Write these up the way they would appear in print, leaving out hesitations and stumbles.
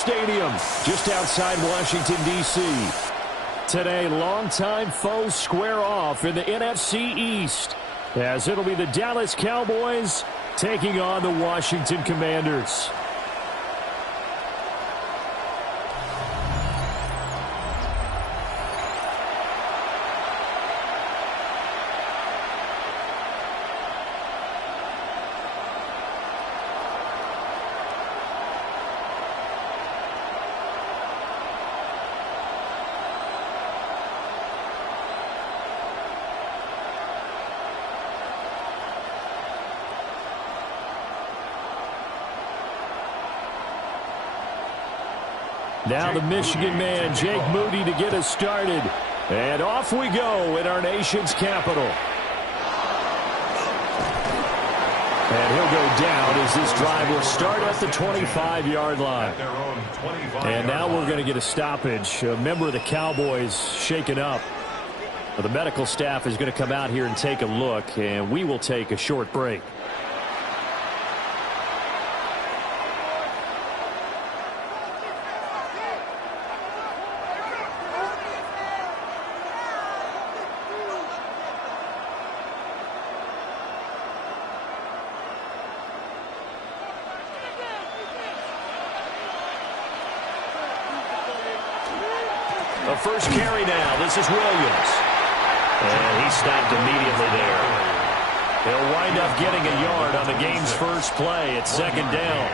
Stadium, just outside Washington, D.C. Today, longtime foes square off in the NFC East, as it'll be the Dallas Cowboys taking on the Washington Commanders. Now the Michigan man, Jake Moody, to get us started. And off we go in our nation's capital. And he'll go down as this drive will start at the 25-yard line. And now we're going to get a stoppage. A member of the Cowboys shaken up. The medical staff is going to come out here and take a look, and we will take a short break. The first carry now. This is Williams. And he stopped immediately there. He'll wind up getting a yard on the game's first play. It's second down.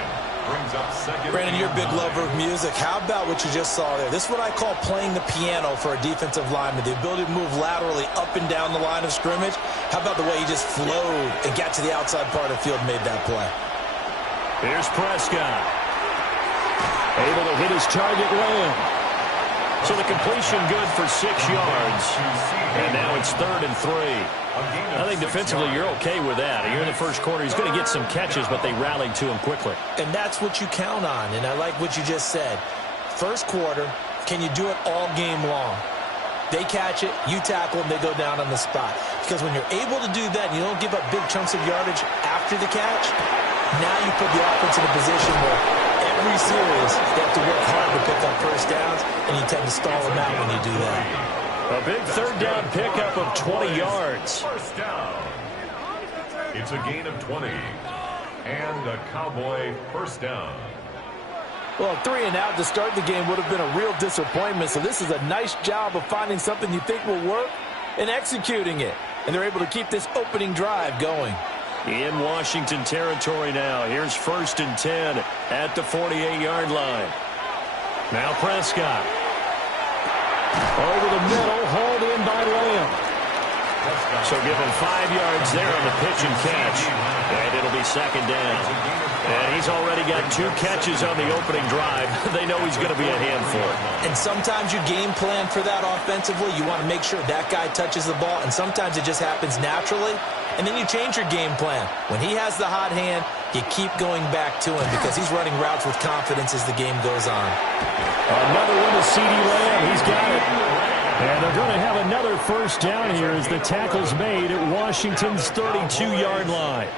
Brandon, you're a big lover of music. How about what you just saw there? This is what I call playing the piano for a defensive lineman. The ability to move laterally up and down the line of scrimmage. How about the way he just flowed and got to the outside part of the field and made that play? Here's Prescott. Able to hit his target, Lamb. So the completion good for 6 yards. And now it's 3rd and 3. I think defensively you're okay with that. You're in the first quarter. He's going to get some catches, but they rallied to him quickly. And that's what you count on. And I like what you just said. First quarter, can you do it all game long? They catch it, you tackle them, they go down on the spot. Because when you're able to do that and you don't give up big chunks of yardage after the catch, now you put the offense in a position where every series they have to work hard to pick up first downs, and you tend to stall them out when you do that. A big 3rd down pickup of 20 yards. First down. It's a gain of 20. And a Cowboy first down. Well, 3 and out to start the game would have been a real disappointment. So this is a nice job of finding something you think will work and executing it. And they're able to keep this opening drive going. In Washington territory now. Here's 1st and 10 at the 48-yard line. Now Prescott. Over the middle, hauled in by Lamb. So give him 5 yards there on the pitch and catch. And it'll be second down. And he's already got 2 catches on the opening drive. They know he's going to be a handful. And sometimes you game plan for that offensively. You want to make sure that guy touches the ball. And sometimes it just happens naturally. And then you change your game plan. When he has the hot hand, you keep going back to him because he's running routes with confidence as the game goes on. Another one to CeeDee Lamb. He's got it. And they're going to have another first down here as the tackle's made at Washington's 32-yard line.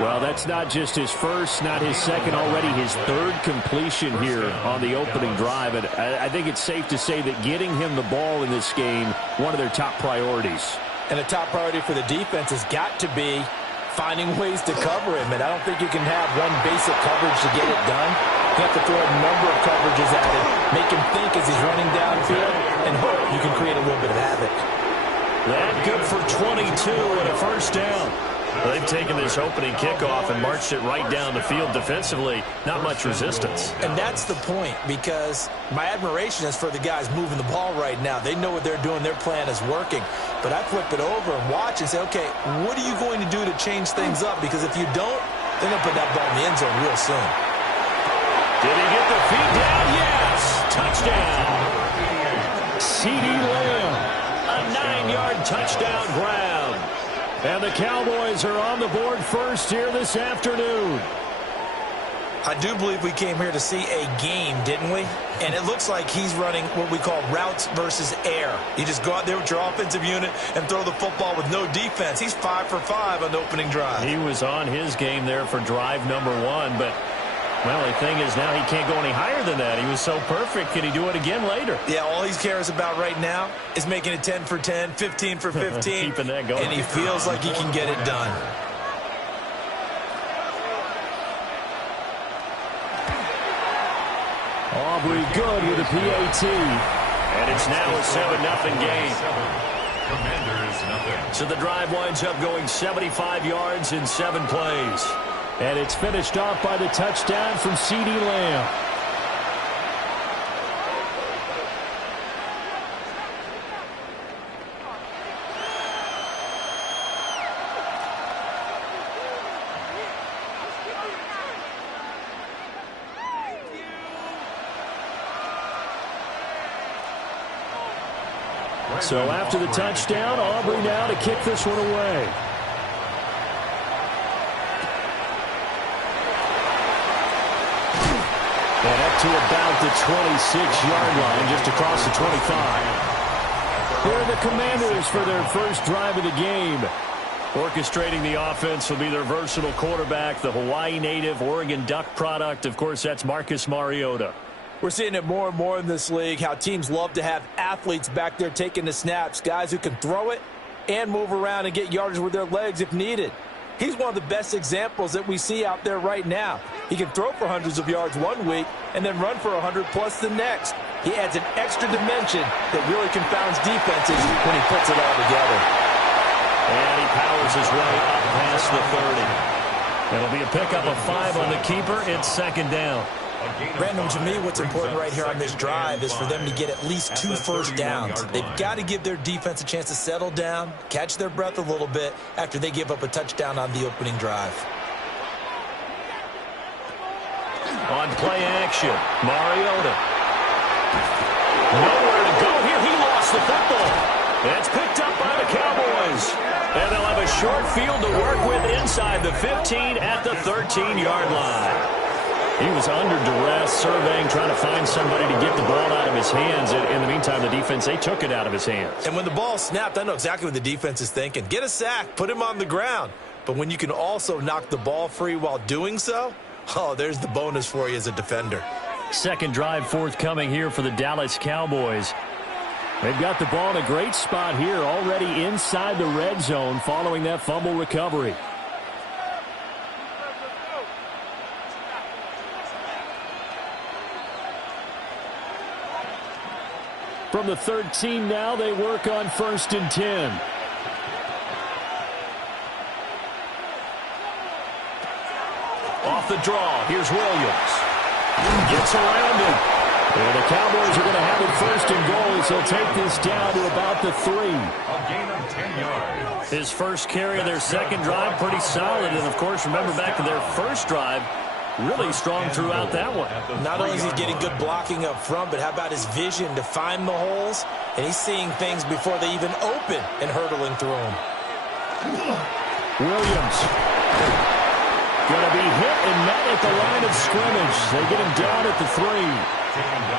Well, that's not just his first, not his second, already his 3rd completion here on the opening drive. And I think it's safe to say that getting him the ball in this game, one of their top priorities. And a top priority for the defense has got to be finding ways to cover him. And I don't think you can have one basic coverage to get it done. You have to throw a number of coverages at him, make him think as he's running downfield, and hope you can create a little bit of havoc. That good for 22 and a first down. Well, they've taken this opening kickoff and marched it right down the field defensively. Not much resistance. And that's the point, because my admiration is for the guys moving the ball right now. They know what they're doing. Their plan is working. But I flip it over and watch and say, okay, what are you going to do to change things up? Because if you don't, they're going to put that ball in the end zone real soon. Did he get the feet down? Yes! Touchdown! CeeDee Lamb. A 9-yard touchdown grab. And the Cowboys are on the board first here this afternoon. I do believe we came here to see a game, didn't we? And it looks like he's running what we call routes versus air. You just go out there with your offensive unit and throw the football with no defense. He's 5 for 5 on the opening drive. He was on his game there for drive number 1, but Well, the thing is now he can't go any higher than that. He was so perfect. Can he do it again later? Yeah, all he cares about right now is making it 10 for 10, 15 for 15. Keeping that going. And he feels like he can get it done. Aubrey good with a PAT. And it's now a 7-0 game. Commanders nothing. So the drive winds up going 75 yards in 7 plays. And it's finished off by the touchdown from CeeDee Lamb. So after the touchdown, Aubrey now to kick this one away. And up to about the 26-yard line, just across the 25. Here are the Commanders for their first drive of the game. Orchestrating the offense will be their versatile quarterback, the Hawaii native, Oregon Duck product. Of course, that's Marcus Mariota. We're seeing it more and more in this league, how teams love to have athletes back there taking the snaps, guys who can throw it and move around and get yardage with their legs if needed. He's one of the best examples that we see out there right now. He can throw for hundreds of yards one week and then run for 100+ the next. He adds an extra dimension that really confounds defenses when he puts it all together. And he powers his way up past the 30. It'll be a pickup of 5 on the keeper. It's second down. Brandon, to me, what's important right here on this drive is for them to get at least 2 first downs. They've got to give their defense a chance to settle down, catch their breath a little bit after they give up a touchdown on the opening drive. On play action, Mariota. Nowhere to go here. He lost the football. It's picked up by the Cowboys. And they'll have a short field to work with inside the 15 at the 13-yard line. He was under duress, surveying, trying to find somebody to get the ball out of his hands. In the meantime, the defense, they took it out of his hands. And when the ball snapped, I know exactly what the defense is thinking. Get a sack, put him on the ground. But when you can also knock the ball free while doing so, oh, there's the bonus for you as a defender. Second drive forthcoming here for the Dallas Cowboys. They've got the ball in a great spot here, already inside the red zone following that fumble recovery. From the 13 now, they work on 1st and 10. Off the draw, here's Williams. Gets around him. And the Cowboys are going to have it 1st and goal, so they'll take this down to about the 3. A gain of 10 yards. His first carry of their second drive, pretty solid. And, of course, remember back to their first drive, really strong throughout that one. Not only is he getting good blocking up front, but how about his vision to find the holes? And he's seeing things before they even open and hurdling through them. Williams. Going to be hit and met at the line of scrimmage. They get him down at the 3.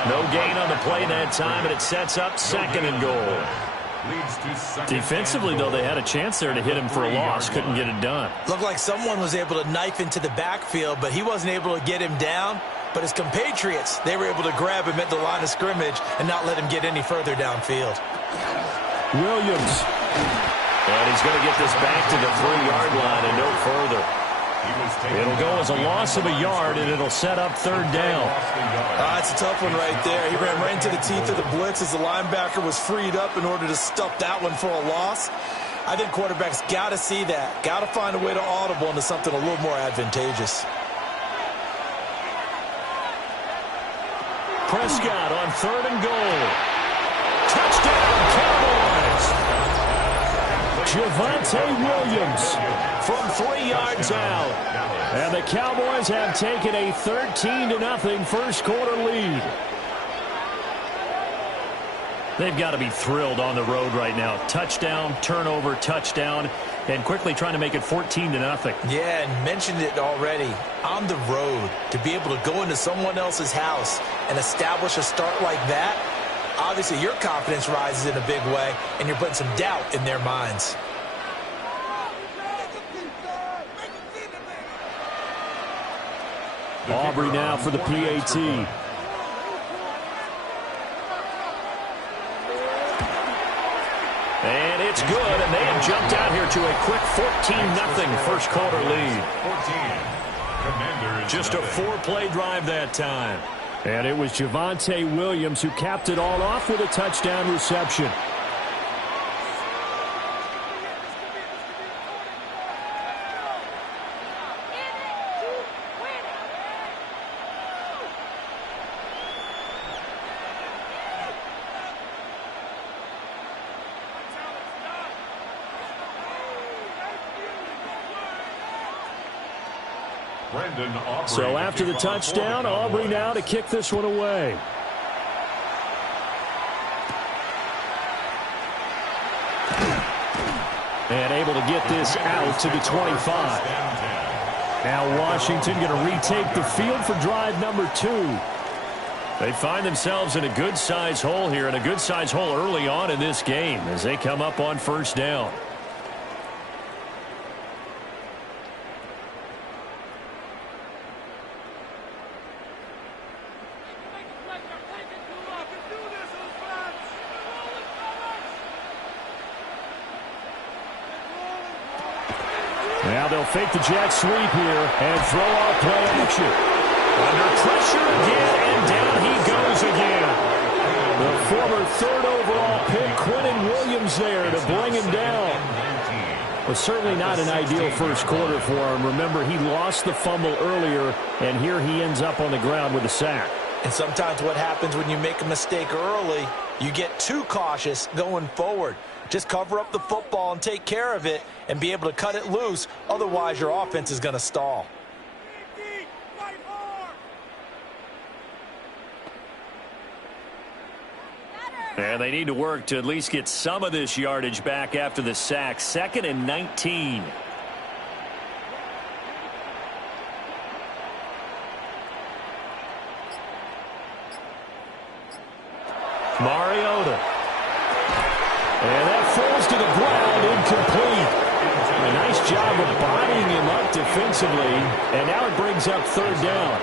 No gain on the play that time, and it sets up 2nd and goal. Defensively, though, they had a chance there to hit him for a loss. Couldn't get it done. Looked like someone was able to knife into the backfield, but he wasn't able to get him down. But his compatriots, they were able to grab him at the line of scrimmage and not let him get any further downfield. Williams. And he's going to get this back to the 3-yard line and no further. It'll go as a loss of a yard, and it'll set up 3rd down. It's a tough one right there. He ran right into the teeth of the blitz as the linebacker was freed up in order to stuff that one for a loss. I think quarterbacks got to see that. Got to find a way to audible into something a little more advantageous. Prescott on 3rd and goal. Touchdown, Cowboys! Javonte Williams from 3 yards out. And the Cowboys have taken a 13-0 first quarter lead. They've got to be thrilled on the road right now. Touchdown, turnover, touchdown, and quickly trying to make it 14-0. Yeah, and mentioned it already. On the road, to be able to go into someone else's house and establish a start like that, obviously your confidence rises in a big way, and you're putting some doubt in their minds. Aubrey now for the PAT. And it's good, and they have jumped out here to a quick 14-0 first quarter lead. Just a 4-play drive that time. And it was Javonte Williams who capped it all off with a touchdown reception. So after the touchdown, Aubrey now to kick this one away. And able to get this out to the 25. Now Washington going to retake the field for drive number 2. They find themselves in a good-size hole here, and a good-size hole early on in this game as they come up on first down. Now they'll fake the jet sweep here and throw out play action. Under pressure again, and down he goes again. The former third overall pick, Quinnen Williams there to bring him down. Was certainly not an ideal first quarter for him. Remember, he lost the fumble earlier, and here he ends up on the ground with a sack. And sometimes what happens when you make a mistake early, you get too cautious going forward. Just cover up the football and take care of it and be able to cut it loose. Otherwise, your offense is going to stall. And they need to work to at least get some of this yardage back after the sack. 2nd and 19. Mariota. And that falls to the ground, incomplete. A nice job of bodying him up defensively. And now it brings up third down.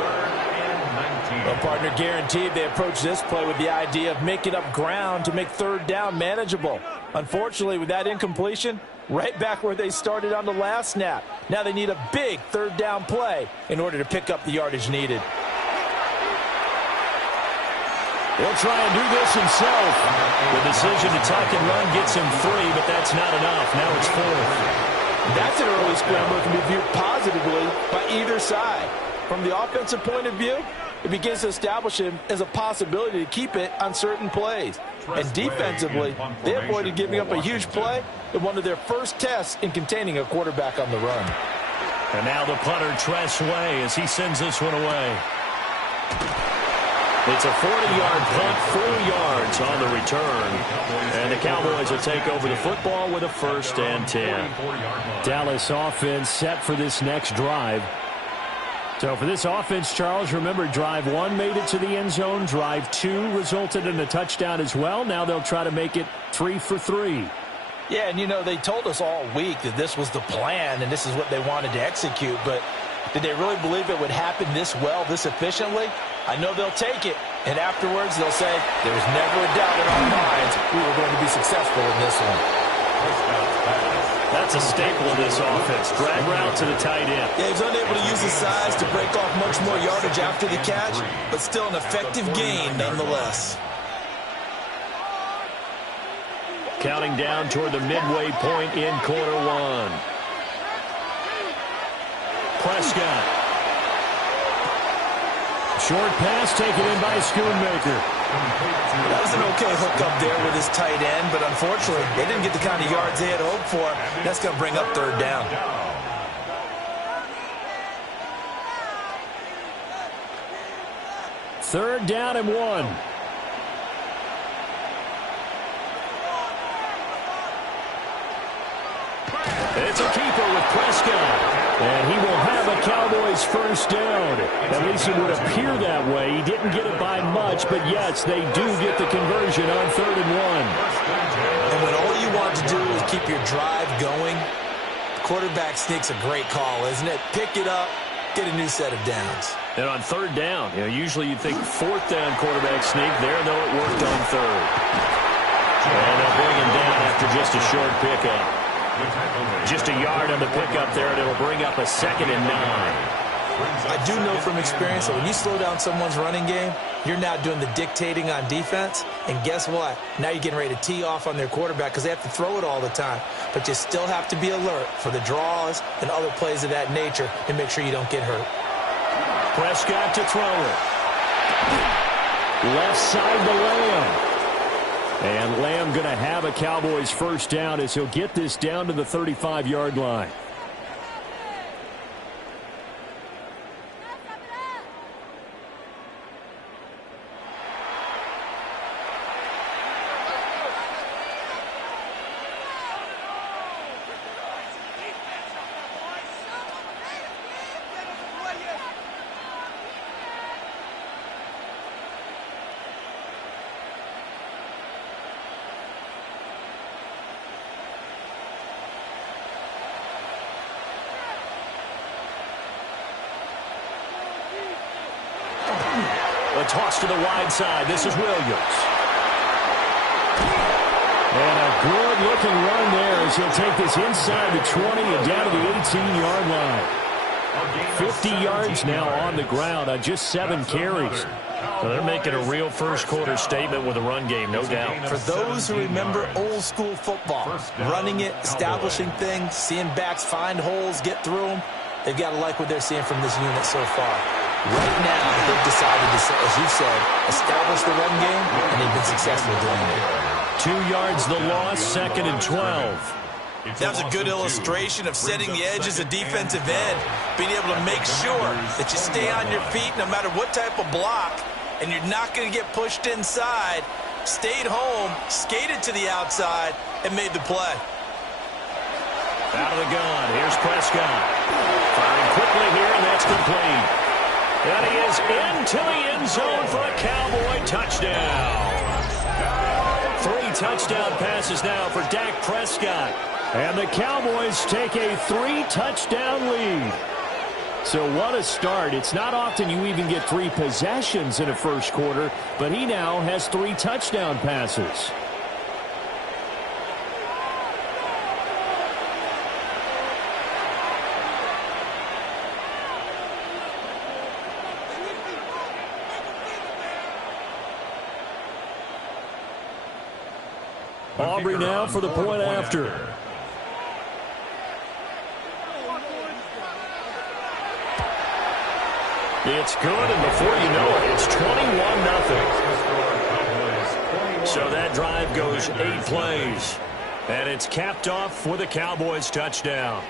Well, partner, guaranteed they approach this play with the idea of making up ground to make third down manageable. Unfortunately, with that incompletion, right back where they started on the last snap. Now they need a big third down play in order to pick up the yardage needed. He'll try and do this himself. The decision to tuck and run gets him 3, but that's not enough. Now it's 4th. That's an early scramble that can be viewed positively by either side. From the offensive point of view, it begins to establish him as a possibility to keep it on certain plays. And defensively, they avoided giving up a huge play in one of their first tests in containing a quarterback on the run. And now the punter, Tress Way, as he sends this one away. It's a 40-yard punt, 4 yards on the return. And the Cowboys will take over the football with a 1st and 10. Dallas offense set for this next drive. So for this offense, Charles, remember, drive 1 made it to the end zone. Drive 2 resulted in a touchdown as well. Now they'll try to make it 3 for 3. Yeah, and you know, they told us all week that this was the plan and this is what they wanted to execute. But did they really believe it would happen this well, this efficiently? I know they'll take it. And afterwards, they'll say, there was never a doubt in our minds we were going to be successful in this one. That's a staple of this offense. Drag route to the tight end. Yeah, he's unable to use his size to break off much more yardage after the catch, but still an effective gain nonetheless. Counting down toward the midway point in quarter 1. Prescott. Short pass taken in by Schoonmaker. That was an okay hook up there with his tight end, but unfortunately, they didn't get the kind of yards they had hoped for. That's going to bring up third down. Third down and 1. It's a keeper with Prescott. And he will have a Cowboys first down. At least it would appear that way. He didn't get it by much, but yes, they do get the conversion on 3rd and 1. And when all you want to do is keep your drive going, the quarterback sneaks a great call, isn't it? Pick it up, get a new set of downs. And on third down, usually you'd think fourth down quarterback sneak. There, though, it worked on third. And they'll bring him down after just a short pickup. Just a yard on the pickup there, and it'll bring up a 2nd and 9. I do know from experience that when you slow down someone's running game, you're now doing the dictating on defense. And guess what? Now you're getting ready to tee off on their quarterback because they have to throw it all the time. But you still have to be alert for the draws and other plays of that nature and make sure you don't get hurt. Prescott to throw it. Left side to Lamb. And Lamb going to have a Cowboys first down as he'll get this down to the 35-yard line. A toss to the wide side. This is Williams. And a good-looking run there as he'll take this inside the 20 and down to the 18-yard line. 50 yards now on the ground on just 7 carries. Well, they're making a real first-quarter statement with a run game, no doubt. For those who remember old-school football, running it, establishing things, seeing backs find holes, get through them, they've got to like what they're seeing from this unit so far. Right now, they've decided to, as you said, establish the run game, and they've been successful doing it. 2 yards the loss, 2nd and 12. That was a good illustration of setting the edge as a defensive end, being able to make sure that you stay on your feet no matter what type of block, and you're not going to get pushed inside, stayed home, skated to the outside, and made the play. Out of the gun, here's Prescott. Firing quickly here, and that's complete. And he is into the end zone for a Cowboy touchdown. 3 touchdown passes now for Dak Prescott. And the Cowboys take a 3-touchdown lead. So what a start. It's not often you even get 3 possessions in a first quarter, but he now has 3 touchdown passes. Aubrey now for the point after. It's good, and before you know it, it's 21-0. So that drive goes 8 plays, and it's capped off with a Cowboys touchdown.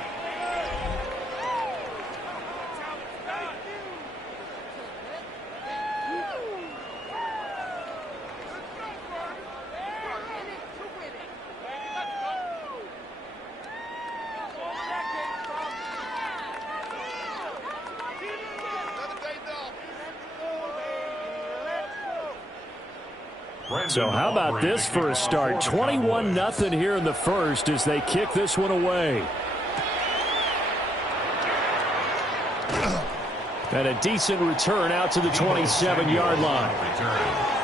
So how about this for a start? 21-0 here in the first as they kick this one away. And a decent return out to the 27-yard line.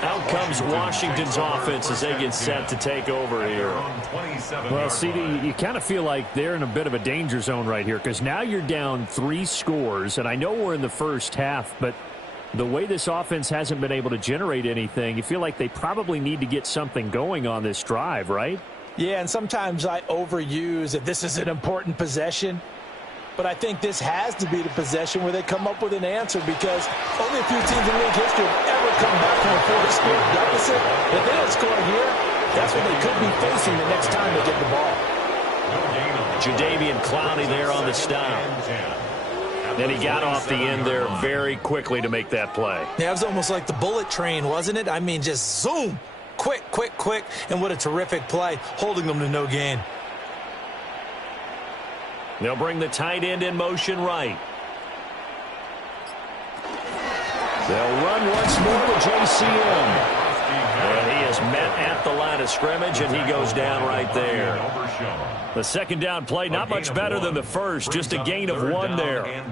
Out comes Washington's offense as they get set to take over here. Well, CD, you kind of feel like they're in a bit of a danger zone right here because now you're down 3 scores, and I know we're in the first half, but the way this offense hasn't been able to generate anything, you feel like they probably need to get something going on this drive, right? Yeah, and sometimes I overuse that this is an important possession. But I think this has to be the possession where they come up with an answer because only a few teams in league history have ever come back from a 4-score deficit. If they don't score here, that's what they could be facing the next time they get the ball. Jadeveon Clowney there on the stop. Then he got off the end there very quickly to make that play. Yeah, it was almost like the bullet train, wasn't it? I mean, just zoom. Quick, quick, quick. And what a terrific play, holding them to no gain. They'll bring the tight end in motion right. They'll run once more to JCM. And he is met at the line of scrimmage, and he goes down right there. The second down play, not much better than the first, just a gain of 1 there.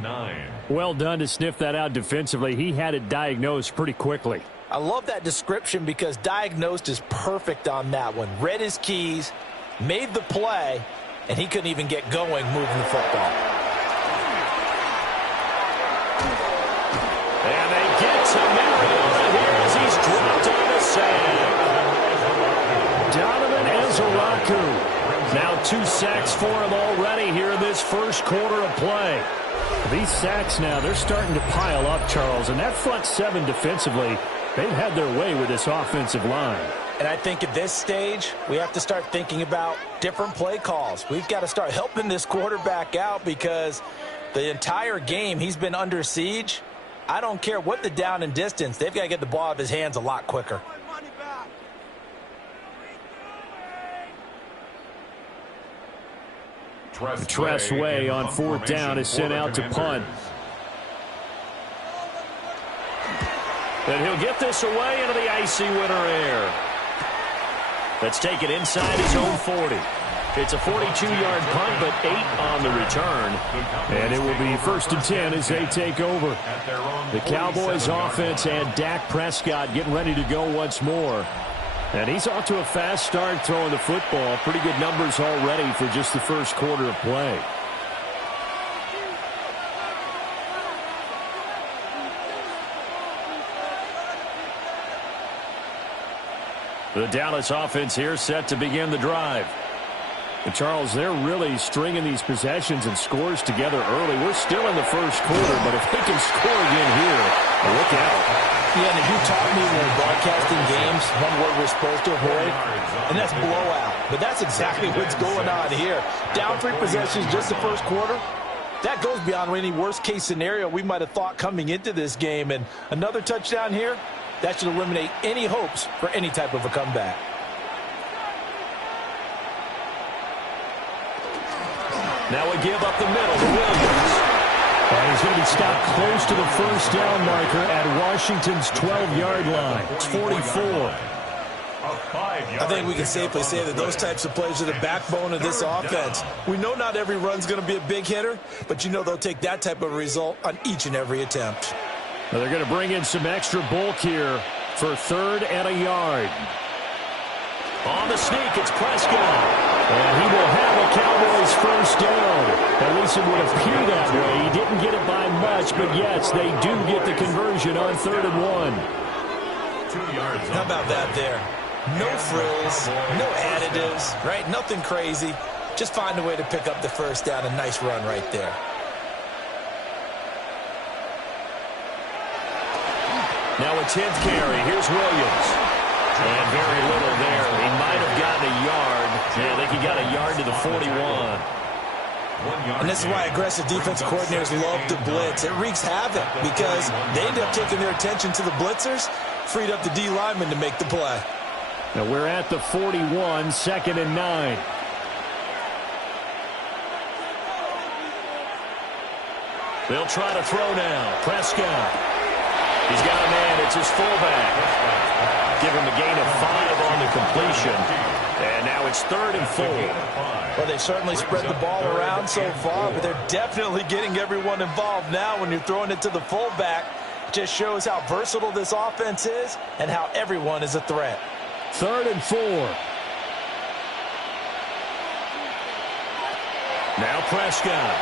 Well done to sniff that out defensively. He had it diagnosed pretty quickly. I love that description because diagnosed is perfect on that one. Read his keys, made the play, and he couldn't even get going moving the football. And they get to Mariota here as he's dropped on the sand. Donovan Ezeraku. Now 2 sacks for him already here in this first quarter of play. These sacks now, they're starting to pile up, Charles. And that front 7 defensively, they've had their way with this offensive line. And I think at this stage, we have to start thinking about different play calls. We've got to start helping this quarterback out because the entire game he's been under siege. I don't care what the down and distance. They've got to get the ball out of his hands a lot quicker. Tressway on 4th down is sent out to punt. And he'll get this away into the icy winter air. Let's take it inside his own 40. It's a 42-yard punt, but 8 on the return. And it will be 1st and 10 as they take over. The Cowboys offense and Dak Prescott getting ready to go once more. And he's off to a fast start throwing the football. Pretty good numbers already for just the first quarter of play. The Dallas offense here set to begin the drive. And Charles, they're really stringing these possessions and scores together early. We're still in the first quarter, but if they can score again here, look out. Yeah, and as you taught me when we're broadcasting games, one word we're supposed to avoid, and that's blowout. But that's exactly what's going on here. Down 3 possessions just the first quarter. That goes beyond any worst-case scenario we might have thought coming into this game. And another touchdown here, that should eliminate any hopes for any type of a comeback. Now we give up the middle to Williams. And he's going to be stopped close to the first down marker at Washington's 12-yard line. It's 44. I think we can safely say that those types of plays are the backbone of this offense. We know not every run's going to be a big hitter, but you know they'll take that type of result on each and every attempt. Well, they're going to bring in some extra bulk here for 3rd and a yard. On the sneak, it's Prescott. And he will have a Cowboys first down. At least it would appear that way. He didn't get it by much, but yes, they do get the conversion on 3rd and 1. How about that there? No frills, no additives, right? Nothing crazy. Just find a way to pick up the first down. A nice run right there. Now a 10th carry. Here's Williams. And very little there. He might have gotten a yard. Yeah, I think he got a yard to the 41. And this is why aggressive defensive coordinators love to blitz. It wreaks havoc because they end up taking their attention to the blitzers, freed up the D lineman to make the play. Now we're at the 41, 2nd and 9. They'll try to throw now. Prescott. He's got a man. It's his fullback. Give him a gain of 5 on the completion. And now it's 3rd and 4. Well, they've certainly spread the ball around so far, but they're definitely getting everyone involved now when you're throwing it to the fullback. It just shows how versatile this offense is and how everyone is a threat. 3rd and 4. Now Prescott.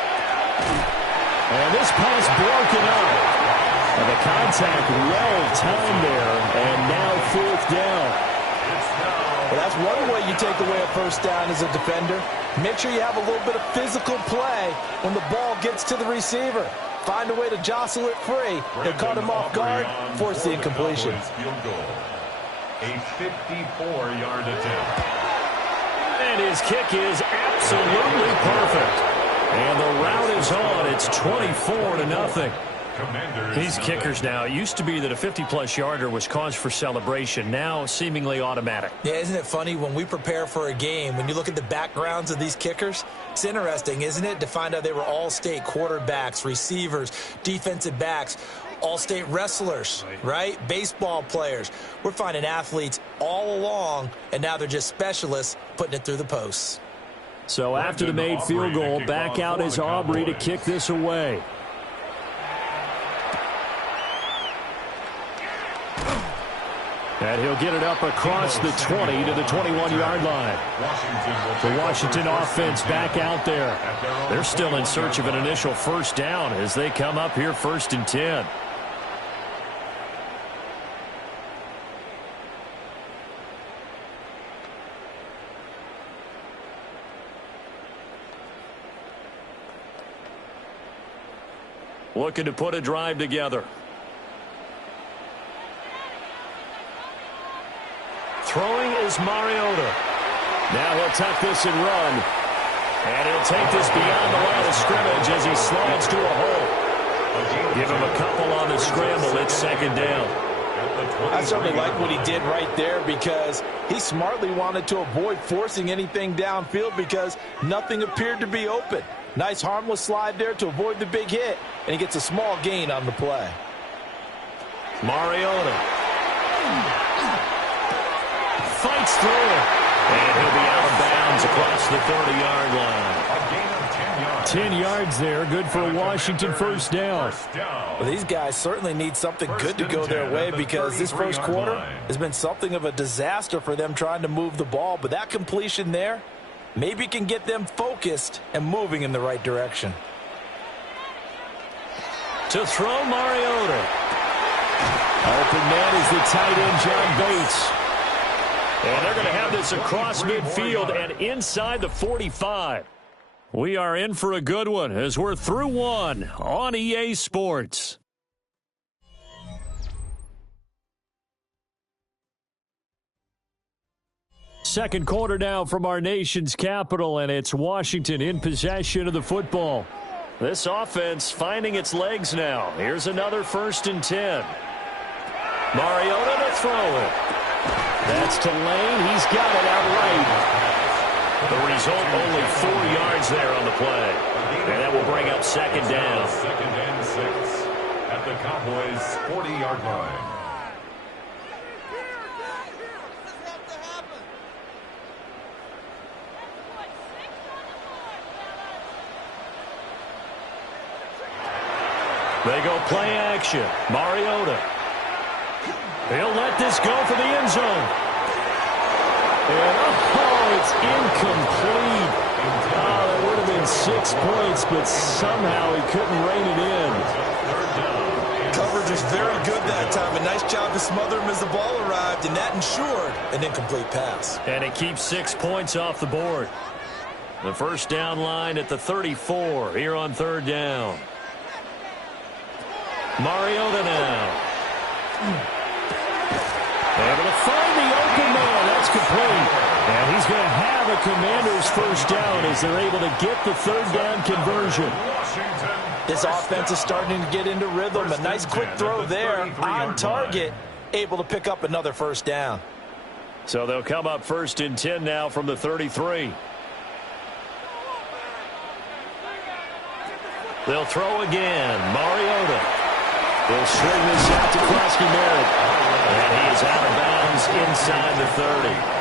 And this pass broken up. And the contact well-timed there, and now 4th down. Well, that's one way you take away a first down as a defender. Make sure you have a little bit of physical play when the ball gets to the receiver. Find a way to jostle it free. They caught him off guard, force the incompletion. A 54-yard attempt. And his kick is absolutely perfect. And the route is on. It's 24-0. These kickers now, it used to be that a 50-plus yarder was cause for celebration. Now seemingly automatic. Yeah, isn't it funny when we prepare for a game, when you look at the backgrounds of these kickers, it's interesting, isn't it, to find out they were all-state quarterbacks, receivers, defensive backs, all-state wrestlers, right? Baseball players. We're finding athletes all along, and now they're just specialists putting it through the posts. So after the made field goal, back out is Aubrey to kick this away. And he'll get it up across the 20 to the 21-yard line. The Washington offense back out there. They're still in search of an initial first down as they come up here 1st and 10. Looking to put a drive together. Throwing is Mariota. Now he'll tuck this and run. And he'll take this beyond the line of scrimmage as he slides to a hole. Give him a couple on the scramble. It's 2nd down. I certainly like what he did right there because he smartly wanted to avoid forcing anything downfield because nothing appeared to be open. Nice harmless slide there to avoid the big hit, and he gets a small gain on the play. Mariota fights through it, and he'll be out of bounds across the 30-yard line. A gain of 10 yards. 10 yards there, good for a Washington first down. Well, these guys certainly need something good to go their way because this first quarter has been something of a disaster for them trying to move the ball, but that completion there maybe can get them focused and moving in the right direction. To throw, Mariota. Open man is the tight end, John Bates. And they're going to have this across midfield and inside the 45. We are in for a good one as we're through one on EA Sports. Second quarter now from our nation's capital, and it's Washington in possession of the football. This offense finding its legs now. Here's another 1st and 10. Mariota to throw it. That's to Lane. He's got it outright. The result, only 4 yards there on the play. And that will bring up 2nd down. 2nd and 6 at the Cowboys' 40-yard line. They go play action. Mariota. He'll let this go for the end zone. And, it's incomplete. That would have been 6 points, but somehow he couldn't rein it in. Coverage is very good that time. A nice job to smother him as the ball arrived, and that ensured an incomplete pass. And it keeps 6 points off the board. The first down line at the 34 here on 3rd down. Mariota now. Able to find the open man. That's complete. And he's going to have a Commander's first down as they're able to get the 3rd down conversion. This offense is starting to get into rhythm. A nice quick throw there on target. Able to pick up another first down. So they'll come up 1st and 10 now from the 33. They'll throw again. Mariota. They'll swing this out to Krusty Merritt. And he is out of bounds inside the 30.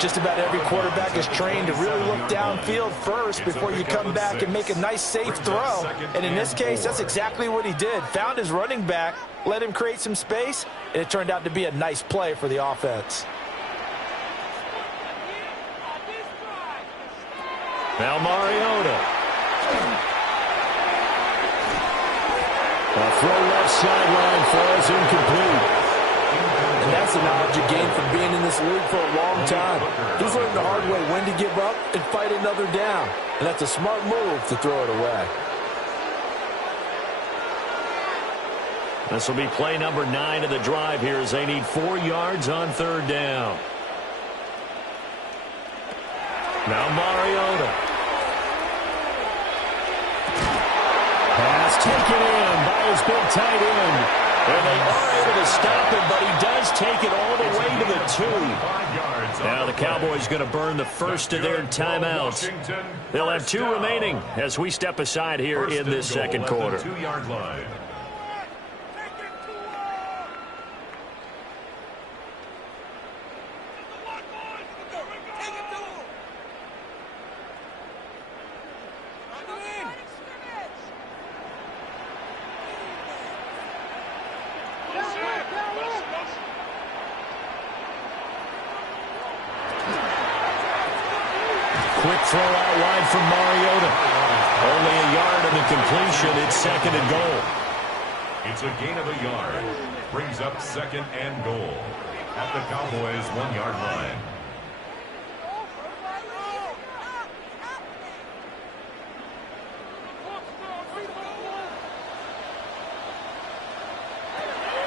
Just about every quarterback is trained to really look downfield first before you come back and make a nice, safe throw. And in this case, that's exactly what he did. Found his running back, let him create some space, and it turned out to be a nice play for the offense. Now Mariota. A throw left sideline falls incomplete. And that's the knowledge you gain from being in this league for a long time. He's learned the hard way when to give up and fight another down. And that's a smart move to throw it away. This will be play number 9 of the drive here as they need 4 yards on 3rd down. Now Mariota. Pass taken in by his big tight end. And they are able to stop him, but he does take it all the way to the 2. Now the Cowboys going to burn the first of their timeouts. They'll have 2 remaining as we step aside here in this second quarter. 2-yard line. Quick throw out wide from Mariota. Only a yard in the completion. It's 2nd and goal. It's a gain of a yard. Brings up 2nd and goal at the Cowboys' 1-yard line.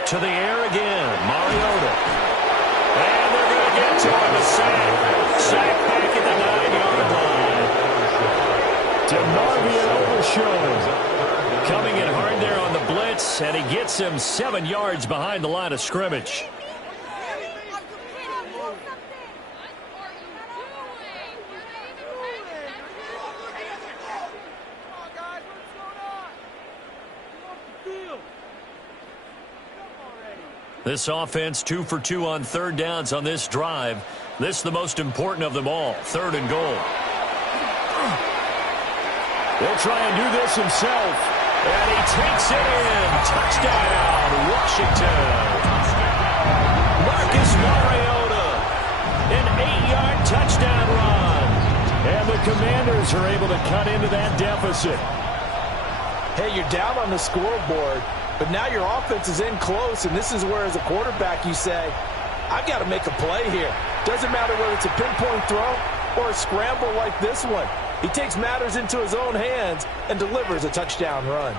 To the air again, Mariota. And they're going to get to him. A sack. Sack back at the 9-yard line. DeMarvion Overshown coming in hard there on the blitz, and he gets him 7 yards behind the line of scrimmage. This offense 2 for 2 on 3rd downs on this drive. This the most important of them all. 3rd and goal. He'll try and do this himself. And he takes it in. Touchdown, Washington. Marcus Mariota. An 8-yard touchdown run. And the Commanders are able to cut into that deficit. Hey, you're down on the scoreboard, but now your offense is in close, and this is where, as a quarterback, you say, I've got to make a play here. Doesn't matter whether it's a pinpoint throw or a scramble like this one. He takes matters into his own hands and delivers a touchdown run.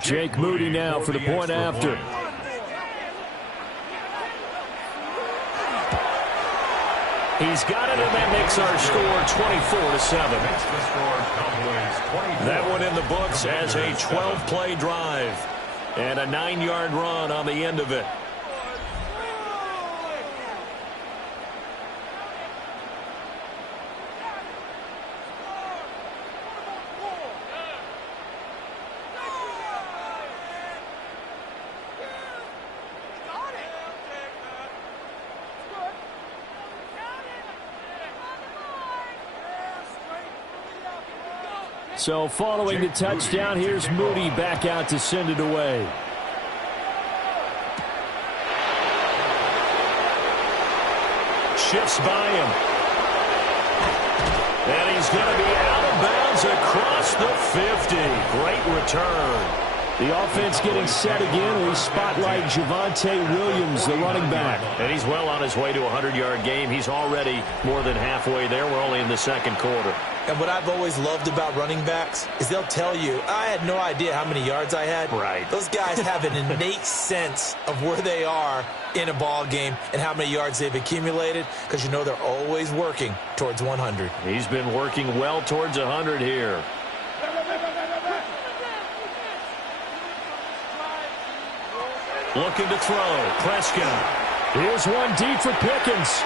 Jake Moody now for the point after. He's got it, and that makes our score 24-7. That one in the books as a 12-play drive and a 9-yard run on the end of it. So following the touchdown, here's Moody back out to send it away. Shifts by him. And he's going to be out of bounds across the 50. Great return. The offense getting set again. We spotlight Javonte Williams, the running back. And he's well on his way to a 100-yard game. He's already more than halfway there. We're only in the 2nd quarter. And what I've always loved about running backs is they'll tell you, I had no idea how many yards I had. Right. Those guys have an innate sense of where they are in a ball game and how many yards they've accumulated, because you know they're always working towards 100. He's been working well towards 100 here. Looking to throw. Prescott. Here's one deep for Pickens.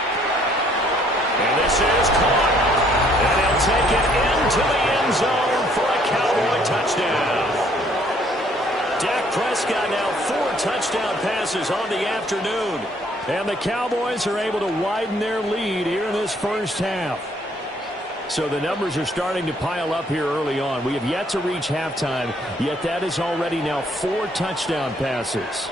And this is caught. And he'll take it into the end zone for a Cowboy touchdown. Dak Prescott now 4 touchdown passes on the afternoon. And the Cowboys are able to widen their lead here in this first half. So the numbers are starting to pile up here early on. We have yet to reach halftime, yet that is already now 4 touchdown passes.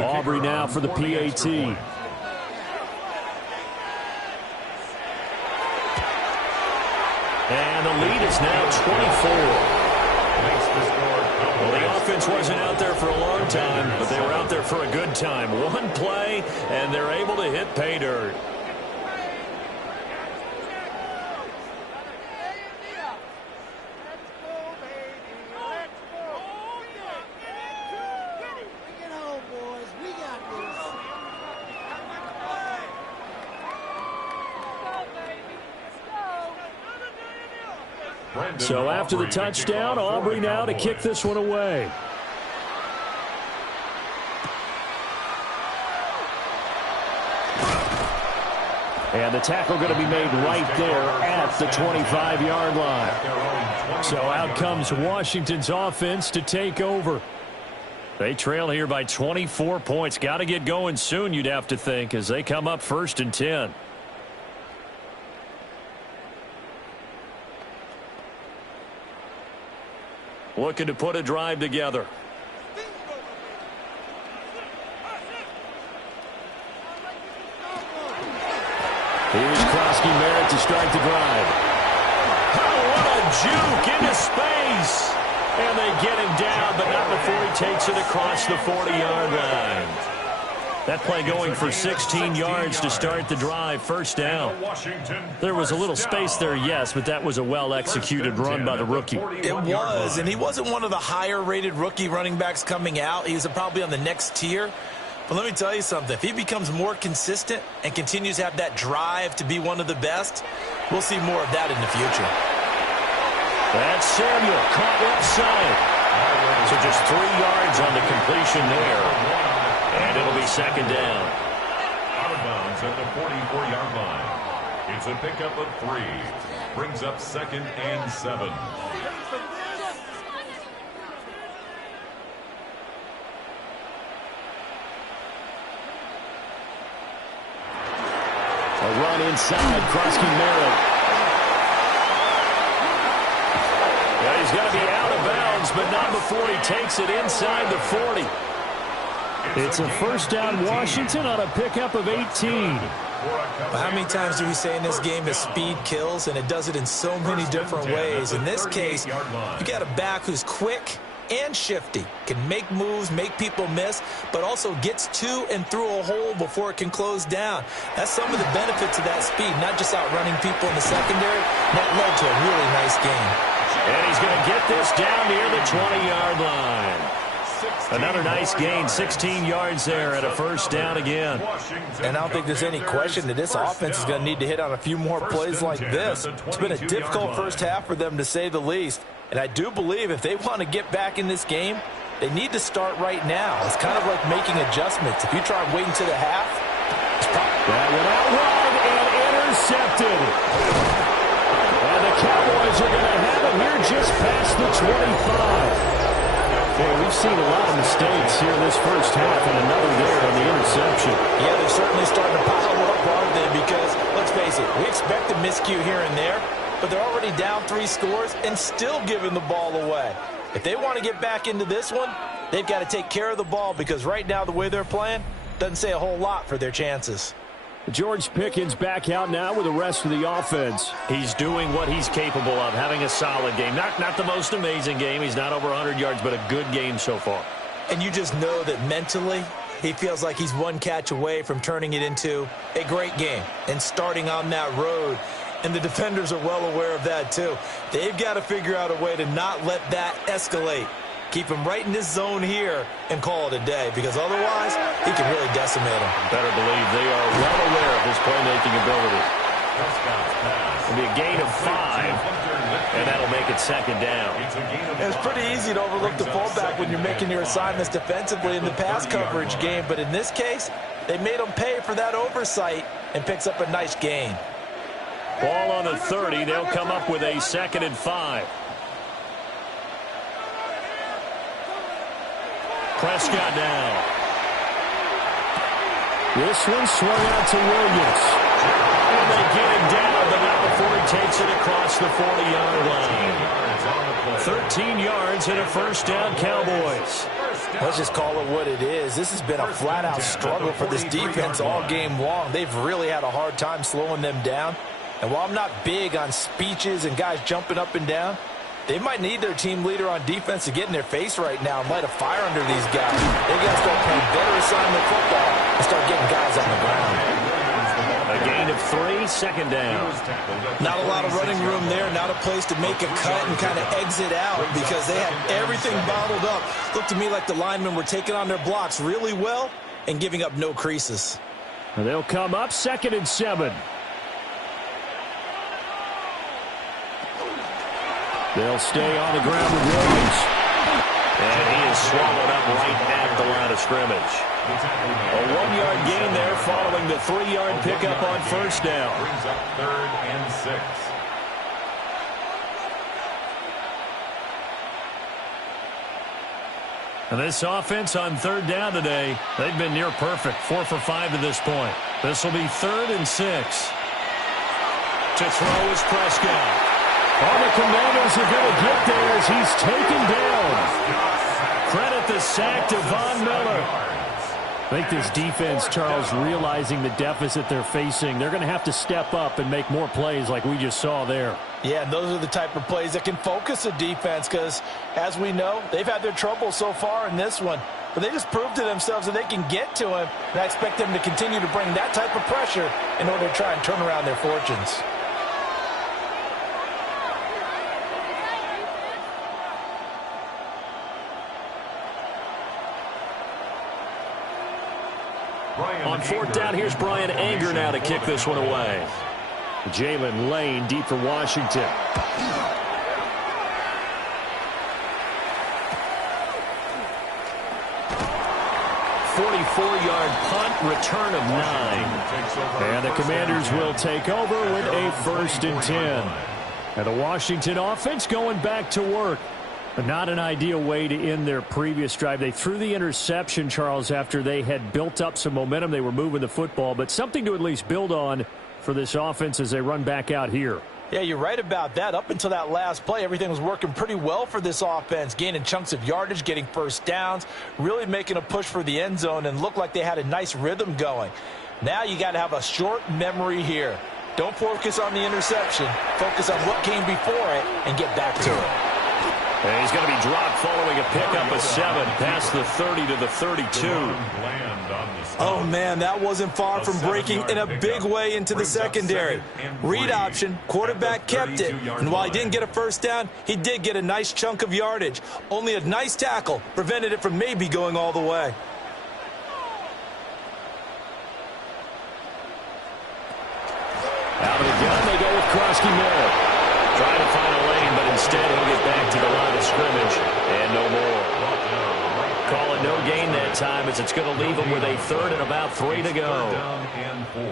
Aubrey now for the PAT. And the lead is now 24. Well, the offense wasn't out there for a long time, but they were out there for a good time. One play, and they're able to hit pay dirt. So after the touchdown, Aubrey now to kick this one away. And the tackle going to be made right there at the 25-yard line. So out comes Washington's offense to take over. They trail here by 24 points. Got to get going soon, you'd have to think, as they come up 1st and 10. Looking to put a drive together. Here's Krosky-Merritt to start the drive. Oh, what a juke into space. And they get him down, but not before he takes it across the 40-yard line. That play going for 16 yards to start the drive. 1st down. There was a little space there, yes, but that was a well-executed run by the rookie. It was, and he wasn't one of the higher-rated rookie running backs coming out. He was probably on the next tier. But let me tell you something. If he becomes more consistent and continues to have that drive to be one of the best, we'll see more of that in the future. That's Samuel, caught left side. So just 3 yards on the completion there. And it'll be 2nd down. Out of bounds at the 44-yard line. It's a pickup of 3. Brings up 2nd and 7. A run inside, Krosky-Merritt. Yeah, he's going to be out of bounds, but not before he takes it inside the 40. It's a 1st down Washington on a pickup of 18. But how many times do we say in this game that speed kills, and it does it in so many different ways? In this case, you got a back who's quick and shifty, can make moves, make people miss, but also gets to and through a hole before it can close down. That's some of the benefits of that speed, not just outrunning people in the secondary. That led to a really nice game. And he's going to get this down near the 20-yard line. Another nice gain, 16 yards there at a 1st down again. And I don't think there's any question that this offense is going to need to hit on a few more plays like this. It's been a difficult 1st half for them, to say the least. And I do believe if they want to get back in this game, they need to start right now. It's kind of like making adjustments. If you try and wait until the half, it's probably... That went out wide and intercepted. And the Cowboys are going to have it here just past the 25. Boy, we've seen a lot of mistakes here in this 1st half, and another there on the interception. Yeah, they're certainly starting to pile up, aren't they? Because, let's face it, we expect a miscue here and there, but they're already down 3 scores and still giving the ball away. If they want to get back into this one, they've got to take care of the ball, because right now the way they're playing doesn't say a whole lot for their chances. George Pickens back out now with the rest of the offense. He's doing what he's capable of, having a solid game. Not the most amazing game. He's not over 100 yards, but a good game so far. And you just know that mentally he feels like he's one catch away from turning it into a great game and starting on that road. And the defenders are well aware of that too. They've got to figure out a way to not let that escalate. Keep him right in this zone here and call it a day, because otherwise he can really decimate him. Better believe they are well aware of his playmaking ability. It'll be a gain of 5, and that'll make it 2nd down. It's pretty easy to overlook the fullback when you're making your assignments defensively in the pass coverage game, but in this case, they made him pay for that oversight and picks up a nice gain. Ball on the 30. They'll come up with a 2nd and 5. Prescott down. This one swung out to Williams. And they get him down, but not before he takes it across the 40-yard line. 13 yards and a 1st down, Cowboys. Let's just call it what it is. This has been a flat-out struggle for this defense all game long. They've really had a hard time slowing them down. And while I'm not big on speeches and guys jumping up and down, they might need their team leader on defense to get in their face right now and light a fire under these guys. They got to start playing better assignment football and start getting guys on the ground. A gain of 3, 2nd down. Not a lot of running room there, not a place to make a cut and kind of exit out, because they had everything bottled up. Looked to me like the linemen were taking on their blocks really well and giving up no creases. And they'll come up 2nd and 7. They'll stay on the ground with Williams. And he is swallowed up right at the line of scrimmage. A 1-yard gain there following the 3-yard pickup on 1st down. Brings up 3rd and 6. And this offense on third down today, they've been near perfect, 4 for 5 to this point. This will be 3rd and 6. To throw is Prescott. All the Commanders are going to get there as he's taken down. Credit the sack to Von Miller. I think this defense, Charles, realizing the deficit they're facing, they're going to have to step up and make more plays like we just saw there. Yeah, and those are the type of plays that can focus a defense because, as we know, they've had their trouble so far in this one. But they just proved to themselves that they can get to him, and I expect them to continue to bring that type of pressure in order to try and turn around their fortunes. On 4th down, here's Brian Anger now to kick this one away. Jalen Lane deep for Washington. 44-yard punt, return of 9. And the Commanders will take over with a 1st and 10. And the Washington offense going back to work. But not an ideal way to end their previous drive. They threw the interception, Charles, after they had built up some momentum. They were moving the football, but something to at least build on for this offense as they run back out here. Yeah, you're right about that. Up until that last play, everything was working pretty well for this offense, gaining chunks of yardage, getting first downs, really making a push for the end zone, and looked like they had a nice rhythm going. Now you got to have a short memory here. Don't focus on the interception. Focus on what came before it and get back to it. And he's going to be dropped following a pickup of 7 past the 30 to the 32. Oh, man, that wasn't far from breaking in a big way into the secondary. Read option, quarterback kept it. And while he didn't get a first down, he did get a nice chunk of yardage. Only a nice tackle prevented it from maybe going all the way. Out of the gun, they go with Krosky Miller. Trying to find a lane, but instead he'll get back to the line of scrimmage and no more. Call it no gain that time as it's going to leave him with a 3rd and about 3 to go. Down and 4.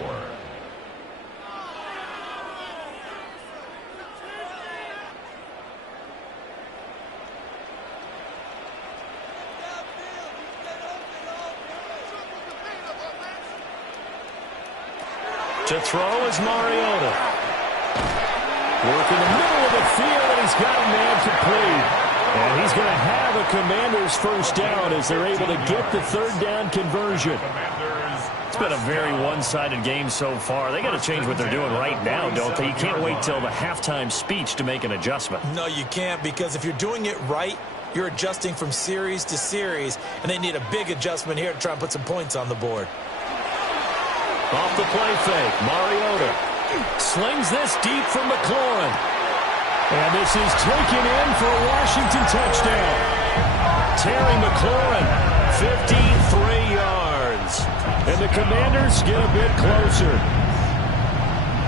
To throw is Mariota. Work in the middle of the field, and he's got a man complete. And he's going to have a Commanders first down as they're able to get the 3rd down conversion. It's been a very one-sided game so far. They got to change what they're doing right now, don't they? You can't wait till the halftime speech to make an adjustment. No, you can't, because if you're doing it right, you're adjusting from series to series, and they need a big adjustment here to try and put some points on the board. Off the play fake, Mariota slings this deep for McLaurin. And this is taken in for a Washington touchdown. Terry McLaurin, 53 yards. And the Commanders get a bit closer.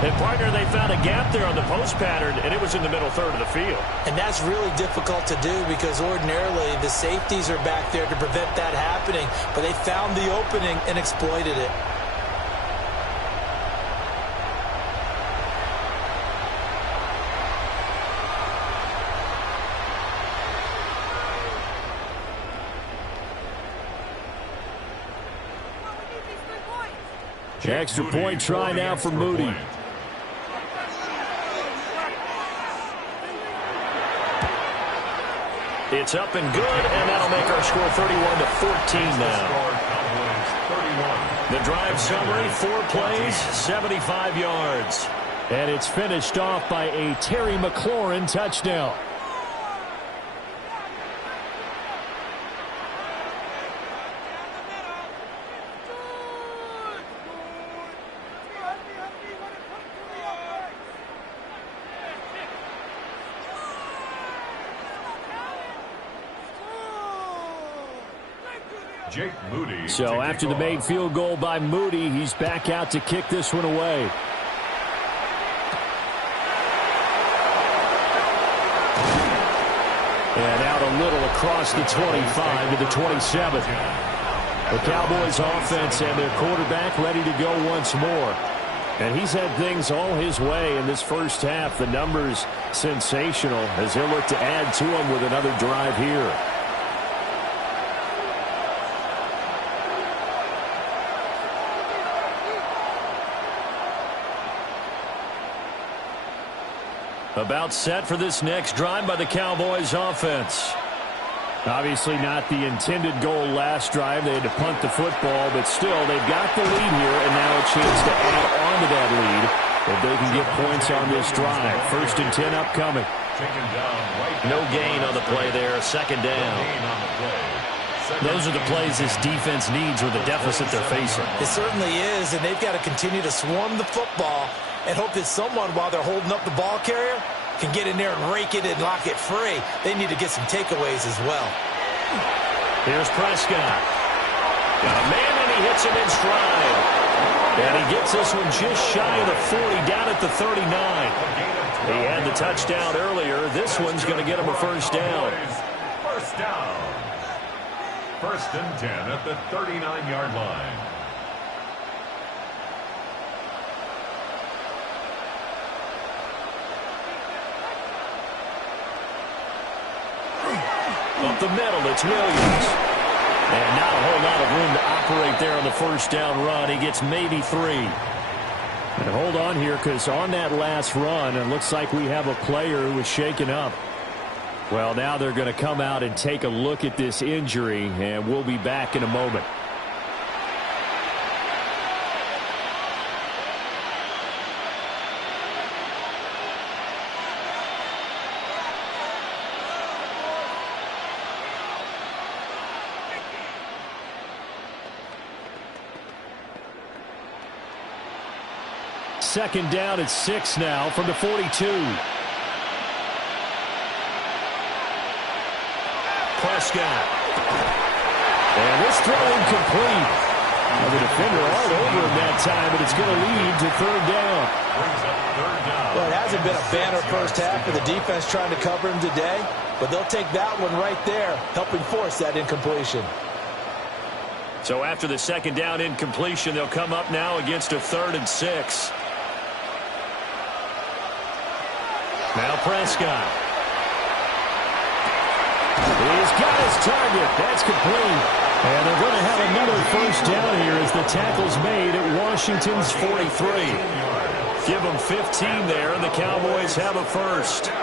And, partner, they found a gap there on the post pattern, and it was in the middle 3rd of the field. And that's really difficult to do because ordinarily the safeties are back there to prevent that happening. But they found the opening and exploited it. Extra point try now for Moody. It's up and good, and that'll make our score 31-14 now. The drive summary, 4 plays, 75 yards. And it's finished off by a Terry McLaurin touchdown. So after the made field goal by Moody, he's back out to kick this one away. And out a little across the 25 to the 27. The Cowboys offense and their quarterback ready to go once more. And he's had things all his way in this first half. The numbers sensational as he'll look to add to them with another drive here. About set for this next drive by the Cowboys offense. Obviously not the intended goal last drive. They had to punt the football, but still they've got the lead here, and now a chance to add on to that lead if they can get points on this drive. 1st and 10 upcoming. No gain on the play there. 2nd down. Those are the plays this defense needs with the deficit they're facing. It certainly is, and they've got to continue to swarm the football and hope that someone, while they're holding up the ball carrier, can get in there and rake it and lock it free. They need to get some takeaways as well. Here's Prescott. Got a man, and he hits him in stride. And he gets this one just shy of the 40, down at the 39. He had the touchdown earlier. This one's going to get him a 1st down. 1st down. 1st and 10 at the 39-yard line. Up the middle, it's Williams. And not a whole lot of room to operate there on the 1st down run. He gets maybe 3. And hold on here, because on that last run, it looks like we have a player who was shaken up. Well, now they're going to come out and take a look at this injury, and we'll be back in a moment. Second down at 6 now from the 42. Prescott. And this throw incomplete. Now the defender all over him that time, but it's going to lead to 3rd down. Well, it hasn't been a banner first half for the defense trying to cover him today, but they'll take that one right there, helping force that incompletion. So after the 2nd down incompletion, they'll come up now against a 3rd and 6. Now Prescott. He's got his target. That's complete. And they're going to have another 1st down here as the tackle's made at Washington's 43. Give them 15 there, and the Cowboys have a 1st.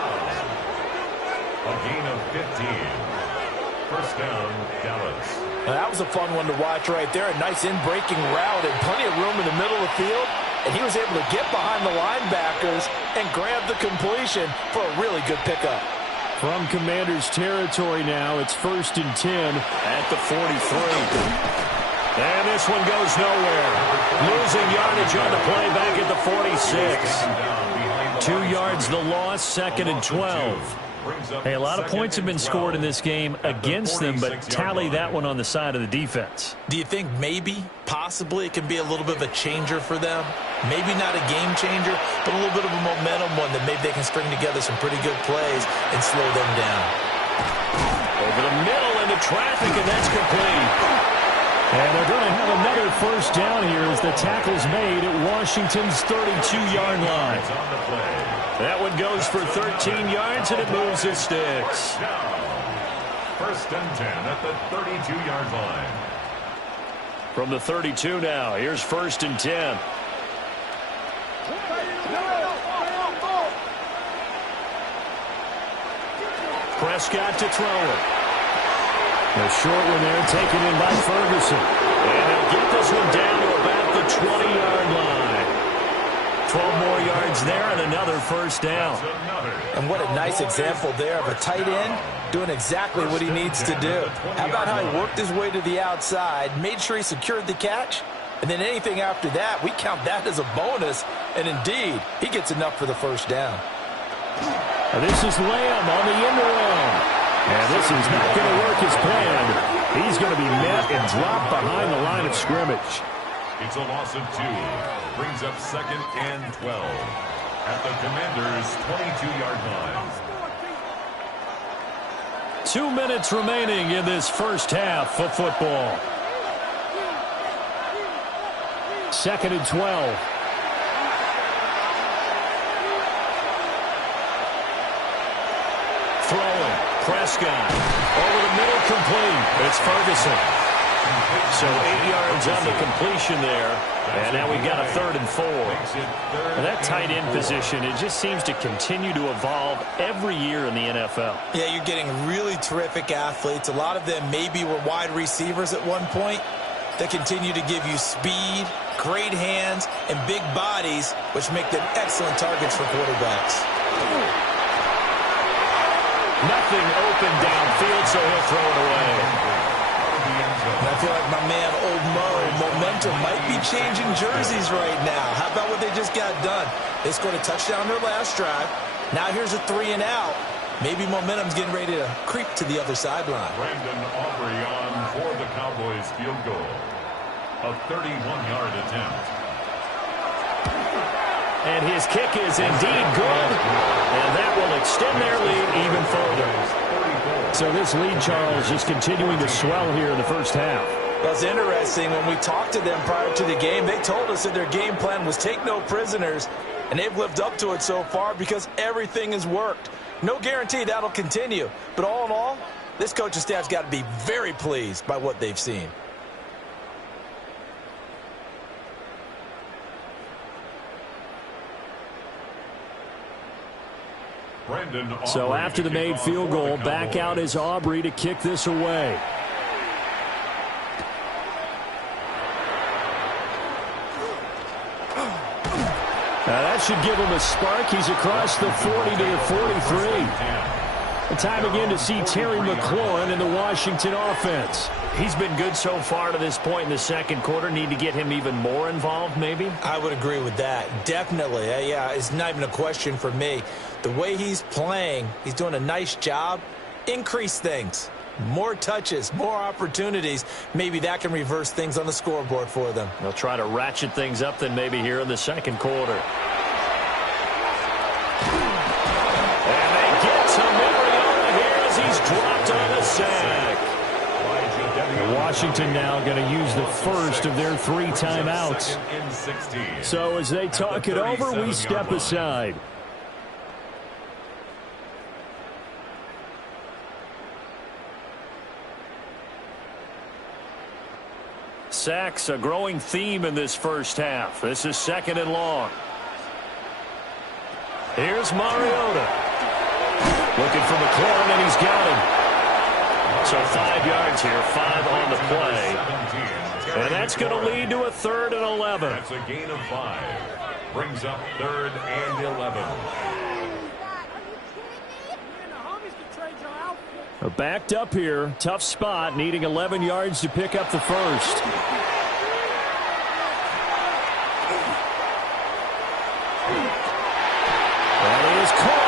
A gain of 15. 1st down, Dallas. Now, that was a fun one to watch right there. A nice in-breaking route and plenty of room in the middle of the field. And he was able to get behind the linebackers and grab the completion for a really good pickup. From Commander's territory now, it's 1st and 10 at the 43. And this one goes nowhere. Losing yardage on the play back at the 46. 2 yards the loss, 2nd and 12. Hey, a lot of points have been scored in this game against them, but tally that one on the side of the defense. Do you think maybe, possibly, it can be a little bit of a changer for them? Maybe not a game changer, but a little bit of a momentum one that maybe they can string together some pretty good plays and slow them down. Over the middle into traffic, and that's complete. And they're going to have another 1st down here as the tackle's made at Washington's 32-yard line. That one goes for 13 yards, and it moves the sticks. 1st and 10 at the 32-yard line. From the 32 now, here's 1st and 10. Prescott to throw it. A short one there taken in by Ferguson. And they'll get this one down to about the 20-yard line. 12 more yards there and another 1st down. And what a nice example there of a tight end doing exactly what he needs to do. How about how he worked his way to the outside, made sure he secured the catch, and then anything after that, we count that as a bonus. And indeed, he gets enough for the 1st down. And this is Lamb on the end around. And this is not going to work as planned. He's going to be met and dropped behind the line of scrimmage. It's a loss of 2. Brings up 2nd and 12 at the Commanders' 22-yard line. 2 minutes remaining in this 1st half of football. 2nd and 12. Throwing. Prescott. Over the middle, complete. It's Ferguson. So 8 yards on the completion there. And now we've got a 3rd and 4. And that tight end position, it just seems to continue to evolve every year in the NFL. Yeah, you're getting really terrific athletes. A lot of them maybe were wide receivers at one point. They continue to give you speed, great hands, and big bodies, which make them excellent targets for quarterbacks. Nothing open downfield, so he'll throw it away. And I feel like my man, Old Mo, momentum might be changing jerseys right now. How about what they just got done? They scored a touchdown their last drive. Now here's a 3 and out. Maybe momentum's getting ready to creep to the other sideline. Brandon Aubrey on for the Cowboys field goal. A 31-yard attempt. And his kick is indeed good. And that will extend their lead even further. So this lead, Charles, is continuing to swell here in the first half. Well, it's interesting. When we talked to them prior to the game, they told us that their game plan was take no prisoners, and they've lived up to it so far because everything has worked. No guarantee that'll continue. But all in all, this coaching staff's got to be very pleased by what they've seen. So after the made field goal, back out is Aubrey to kick this away. Now that should give him a spark. He's across the 40 to the 43. And time again to see Terry McLaurin in the Washington offense. He's been good so far to this point in the second quarter. Need to get him even more involved, maybe? I would agree with that. Definitely. Yeah, it's not even a question for me. The way he's playing, he's doing a nice job. Increase things. More touches, more opportunities. Maybe that can reverse things on the scoreboard for them. They'll try to ratchet things up then maybe here in the second quarter. And they get to Mariota here as he's dropped on the sack. Washington now going to use the first of their 3 timeouts. So as they talk it over, we step aside. Sacks, a growing theme in this first half. This is 2nd and long. Here's Mariota. Looking for McLaurin, and he's got him. So 5 yards here, 5 on the play. And that's going to lead to a 3rd and 11. That's a gain of 5. Brings up 3rd and 11. We're backed up here. Tough spot, needing 11 yards to pick up the first. That is caught.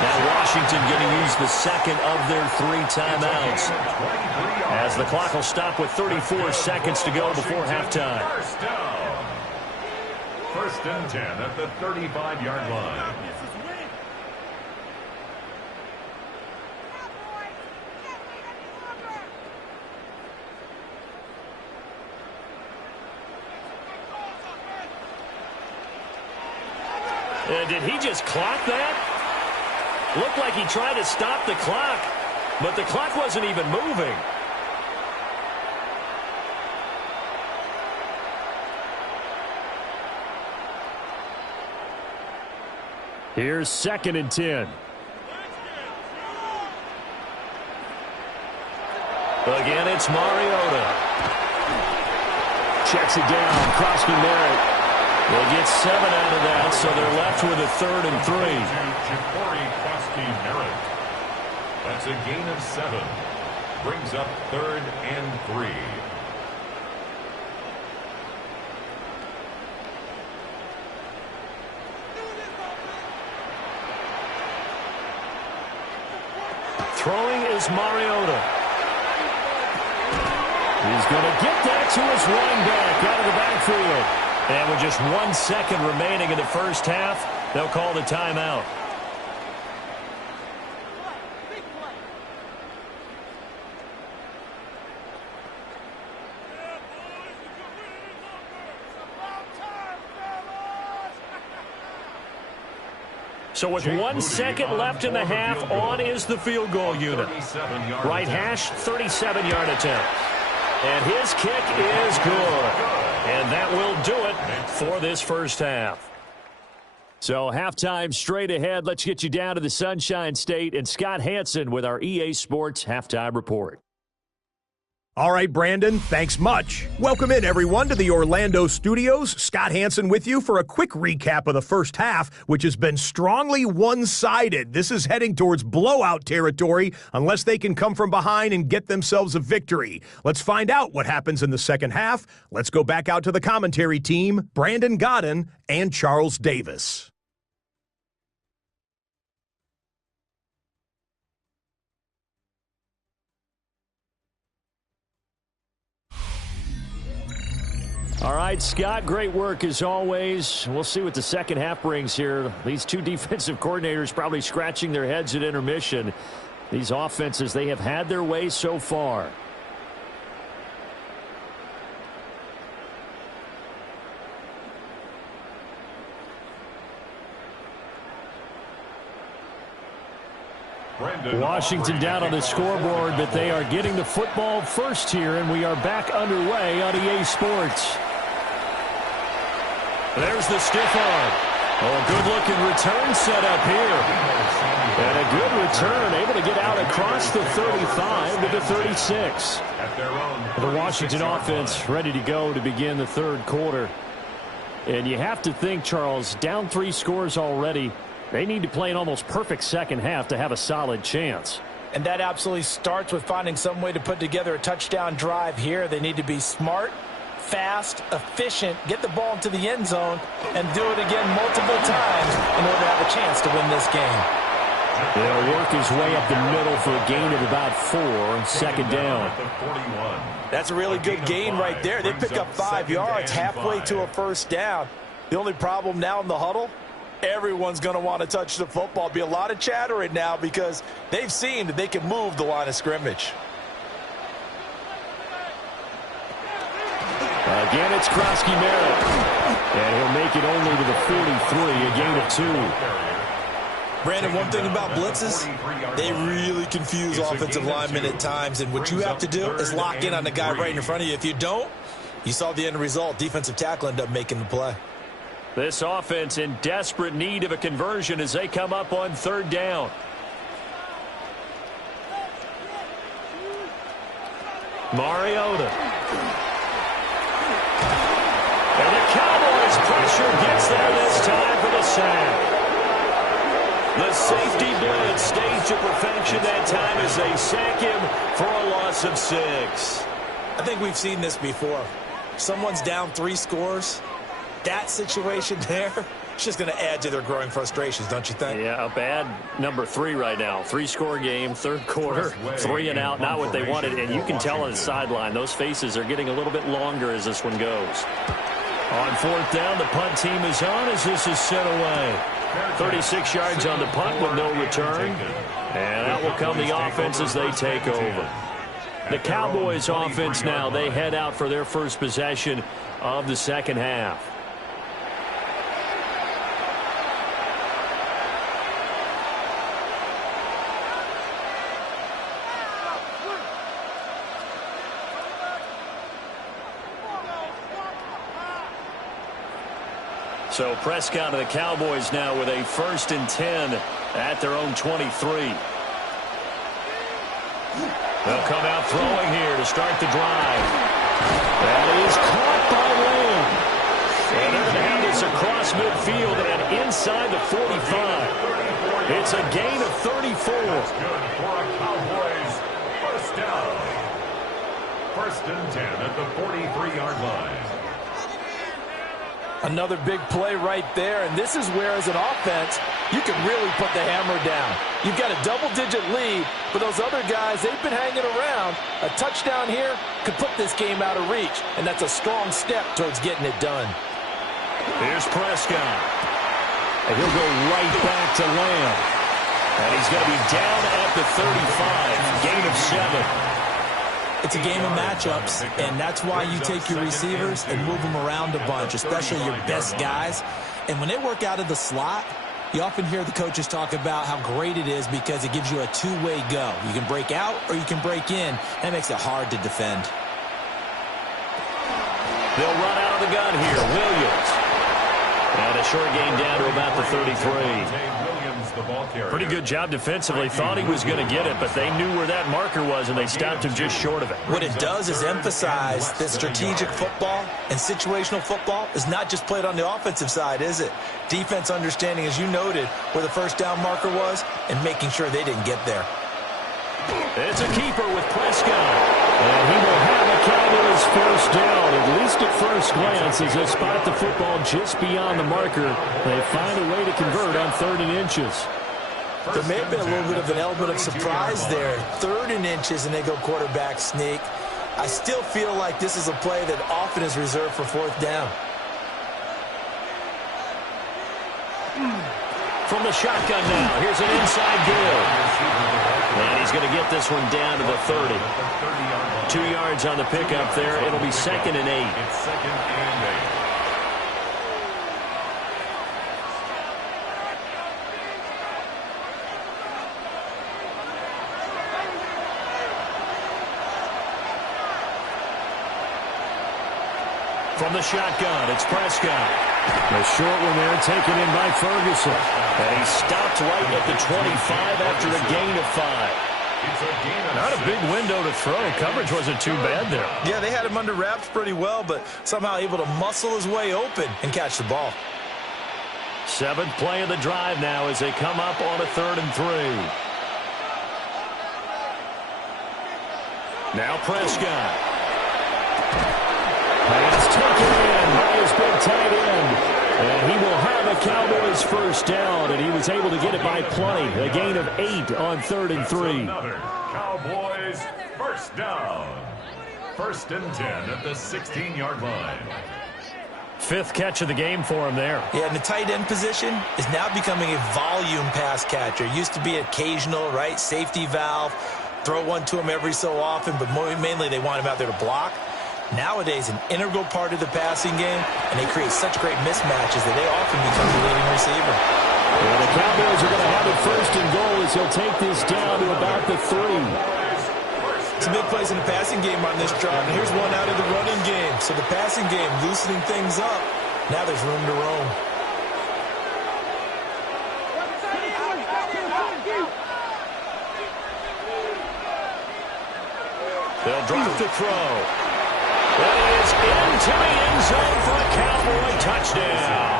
Now Washington going to use the second of their 3 timeouts, as the clock will stop with 34 seconds to go before halftime. First and 10 at the 35-yard line. Did he just clock that? Looked like he tried to stop the clock, but the clock wasn't even moving. Here's 2nd and 10. Again, it's Mariota. Checks it down. Crosby Merritt. They get 7 out of that, so they're left with a 3rd and 3. That's a gain of 7. Brings up 3rd and 3. Throwing is Mariota. He's going to get that to his running back out of the backfield. And with just 1 second remaining in the first half, they'll call the timeout. So with 1 second left in the half, on is the field goal unit. Right hash, 37-yard attempt. And his kick is good. And that will do it for this first half. So halftime straight ahead. Let's get you down to the Sunshine State and Scott Hansen with our EA Sports Halftime Report. All right, Brandon, thanks much. Welcome in, everyone, to the Orlando studios. Scott Hansen with you for a quick recap of the first half, which has been strongly one-sided. This is heading towards blowout territory unless they can come from behind and get themselves a victory. Let's find out what happens in the second half. Let's go back out to the commentary team, Brandon Godden and Charles Davis. All right, Scott, great work as always. We'll see what the second half brings here. These two defensive coordinators probably scratching their heads at intermission. These offenses, they have had their way so far. Washington down on the scoreboard, but they are getting the football first here, and we are back underway on EA Sports. There's the stiff arm. Oh, a good-looking return set up here. And a good return, able to get out across the 35 to the 36. The Washington offense ready to go to begin the third quarter. And you have to think, Charles, down 3 scores already. They need to play an almost perfect second half to have a solid chance. And that absolutely starts with finding some way to put together a touchdown drive here. They need to be smart, fast, efficient, get the ball into the end zone, and do it again multiple times in order to have a chance to win this game. They'll work his way up the middle for a gain of about 4, second down. That's a really good gain right there. They pick up 5 yards halfway to a first down. The only problem now in the huddle, everyone's going to want to touch the football. Be a lot of chattering now because they've seen that they can move the line of scrimmage. Again, it's Krosky-Merritt. And he'll make it only to the 43, a gain of 2. Brandon, one thing about blitzes, they really confuse offensive linemen at times. And what you have to do is lock in on the guy right in front of you. If you don't, you saw the end result. Defensive tackle ended up making the play. This offense in desperate need of a conversion as they come up on third down. Mariota. And the Cowboys pressure gets there this time for the sack. The safety blitz staged to perfection that time as they sack him for a loss of 6. I think we've seen this before. Someone's down 3 scores. That situation there, it's just going to add to their growing frustrations, don't you think? Yeah, a bad number 3 right now. 3-score game, third quarter, 3 and out, not what they wanted. And you can tell on the sideline, those faces are getting a little bit longer as this one goes. On fourth down, the punt team is on as this is sent away. 36 yards on the punt with no return. And out will come the offense as they take over. The Cowboys offense now, they head out for their first possession of the second half. So Prescott of the Cowboys now with a 1st and 10 at their own 23. They'll come out throwing here to start the drive. That is caught by Lamb. And they're going to have this across midfield and inside the 45. It's a gain of 34. That's good for a Cowboys first down. 1st and 10 at the 43-yard line. Another big play right there, and this is where, as an offense, you can really put the hammer down. You've got a double-digit lead, but those other guys, they've been hanging around. A touchdown here could put this game out of reach, and that's a strong step towards getting it done. Here's Prescott. And he'll go right back to Lamb. And he's going to be down at the 35, gain of 7. It's a game of matchups, and that's why you take your receivers and move them around a bunch, especially your best guys. And when they work out of the slot, you often hear the coaches talk about how great it is because it gives you a two-way go. You can break out or you can break in. That makes it hard to defend. They'll run out of the gun here. Williams. And a short gain down to about the 33. Pretty good job defensively. Thought he was going to get it, but they knew where that marker was, and they stopped him just short of it. What it does is emphasize that strategic football and situational football is not just played on the offensive side, is it? Defense understanding, as you noted, where the first down marker was and making sure they didn't get there. It's a keeper with Prescott. And he will have a Cowboys first down, at least at first glance, as they spot the football just beyond the marker. They find a way to convert on 3rd and inches. There may have been a little bit of an element of surprise there. 3rd and inches, and they go quarterback sneak. I still feel like this is a play that often is reserved for 4th down. From the shotgun now, here's an inside give. And he's going to get this one down to the 30. 2 yards on the pickup there. It'll be 2nd and 8. It's 2nd and 8. From the shotgun, it's Prescott. The short one there taken in by Ferguson. And he stopped right at the 25 after a gain of 5. Not a big window to throw. Coverage wasn't too bad there. Yeah, they had him under wraps pretty well, but somehow able to muscle his way open and catch the ball. 7th play of the drive now as they come up on a 3rd and 3. Now Prescott. Pass taken in by his big tight end. And he will have a Cowboys first down, and he was able to get it by plenty. A gain of 8 on 3rd and 3. Another Cowboys first down. 1st and 10 at the 16-yard line. 5th catch of the game for him there. Yeah, and the tight end position is now becoming a volume pass catcher. Used to be occasional, right, safety valve. Throw one to him every so often, but mainly they want him out there to block. Nowadays, an integral part of the passing game, and they create such great mismatches that they often become the leading receiver. Well, the Cowboys are going to have it 1st and goal as he'll take this down to about the 3. Some big plays in the passing game on this drive, and here's one out of the running game. So the passing game loosening things up. Now there's room to roam. They'll drop the throw. That is into the end zone for a Cowboy touchdown.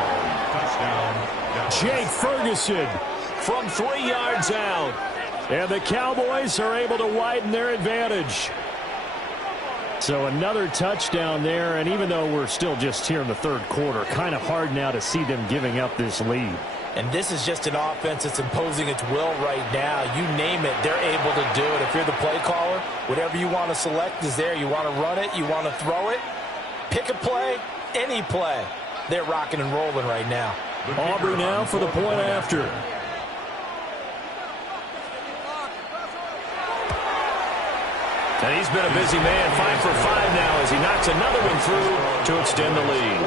Jake Ferguson From 3 yards out. And the Cowboys are able to widen their advantage. So another touchdown there, and even though we're still just here in the 3rd quarter, kind of hard now to see them giving up this lead. And this is just an offense that's imposing its will right now. You name it, they're able to do it. If you're the play caller, whatever you want to select is there. You want to run it, you want to throw it, pick a play, any play. They're rocking and rolling right now. Aubrey now for the point after. And he's been a busy man, 5 for 5 now as he knocks another one through to extend the lead.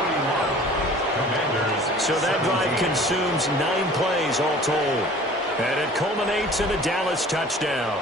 So that drive consumes 9 plays all told. And it culminates in a Dallas touchdown.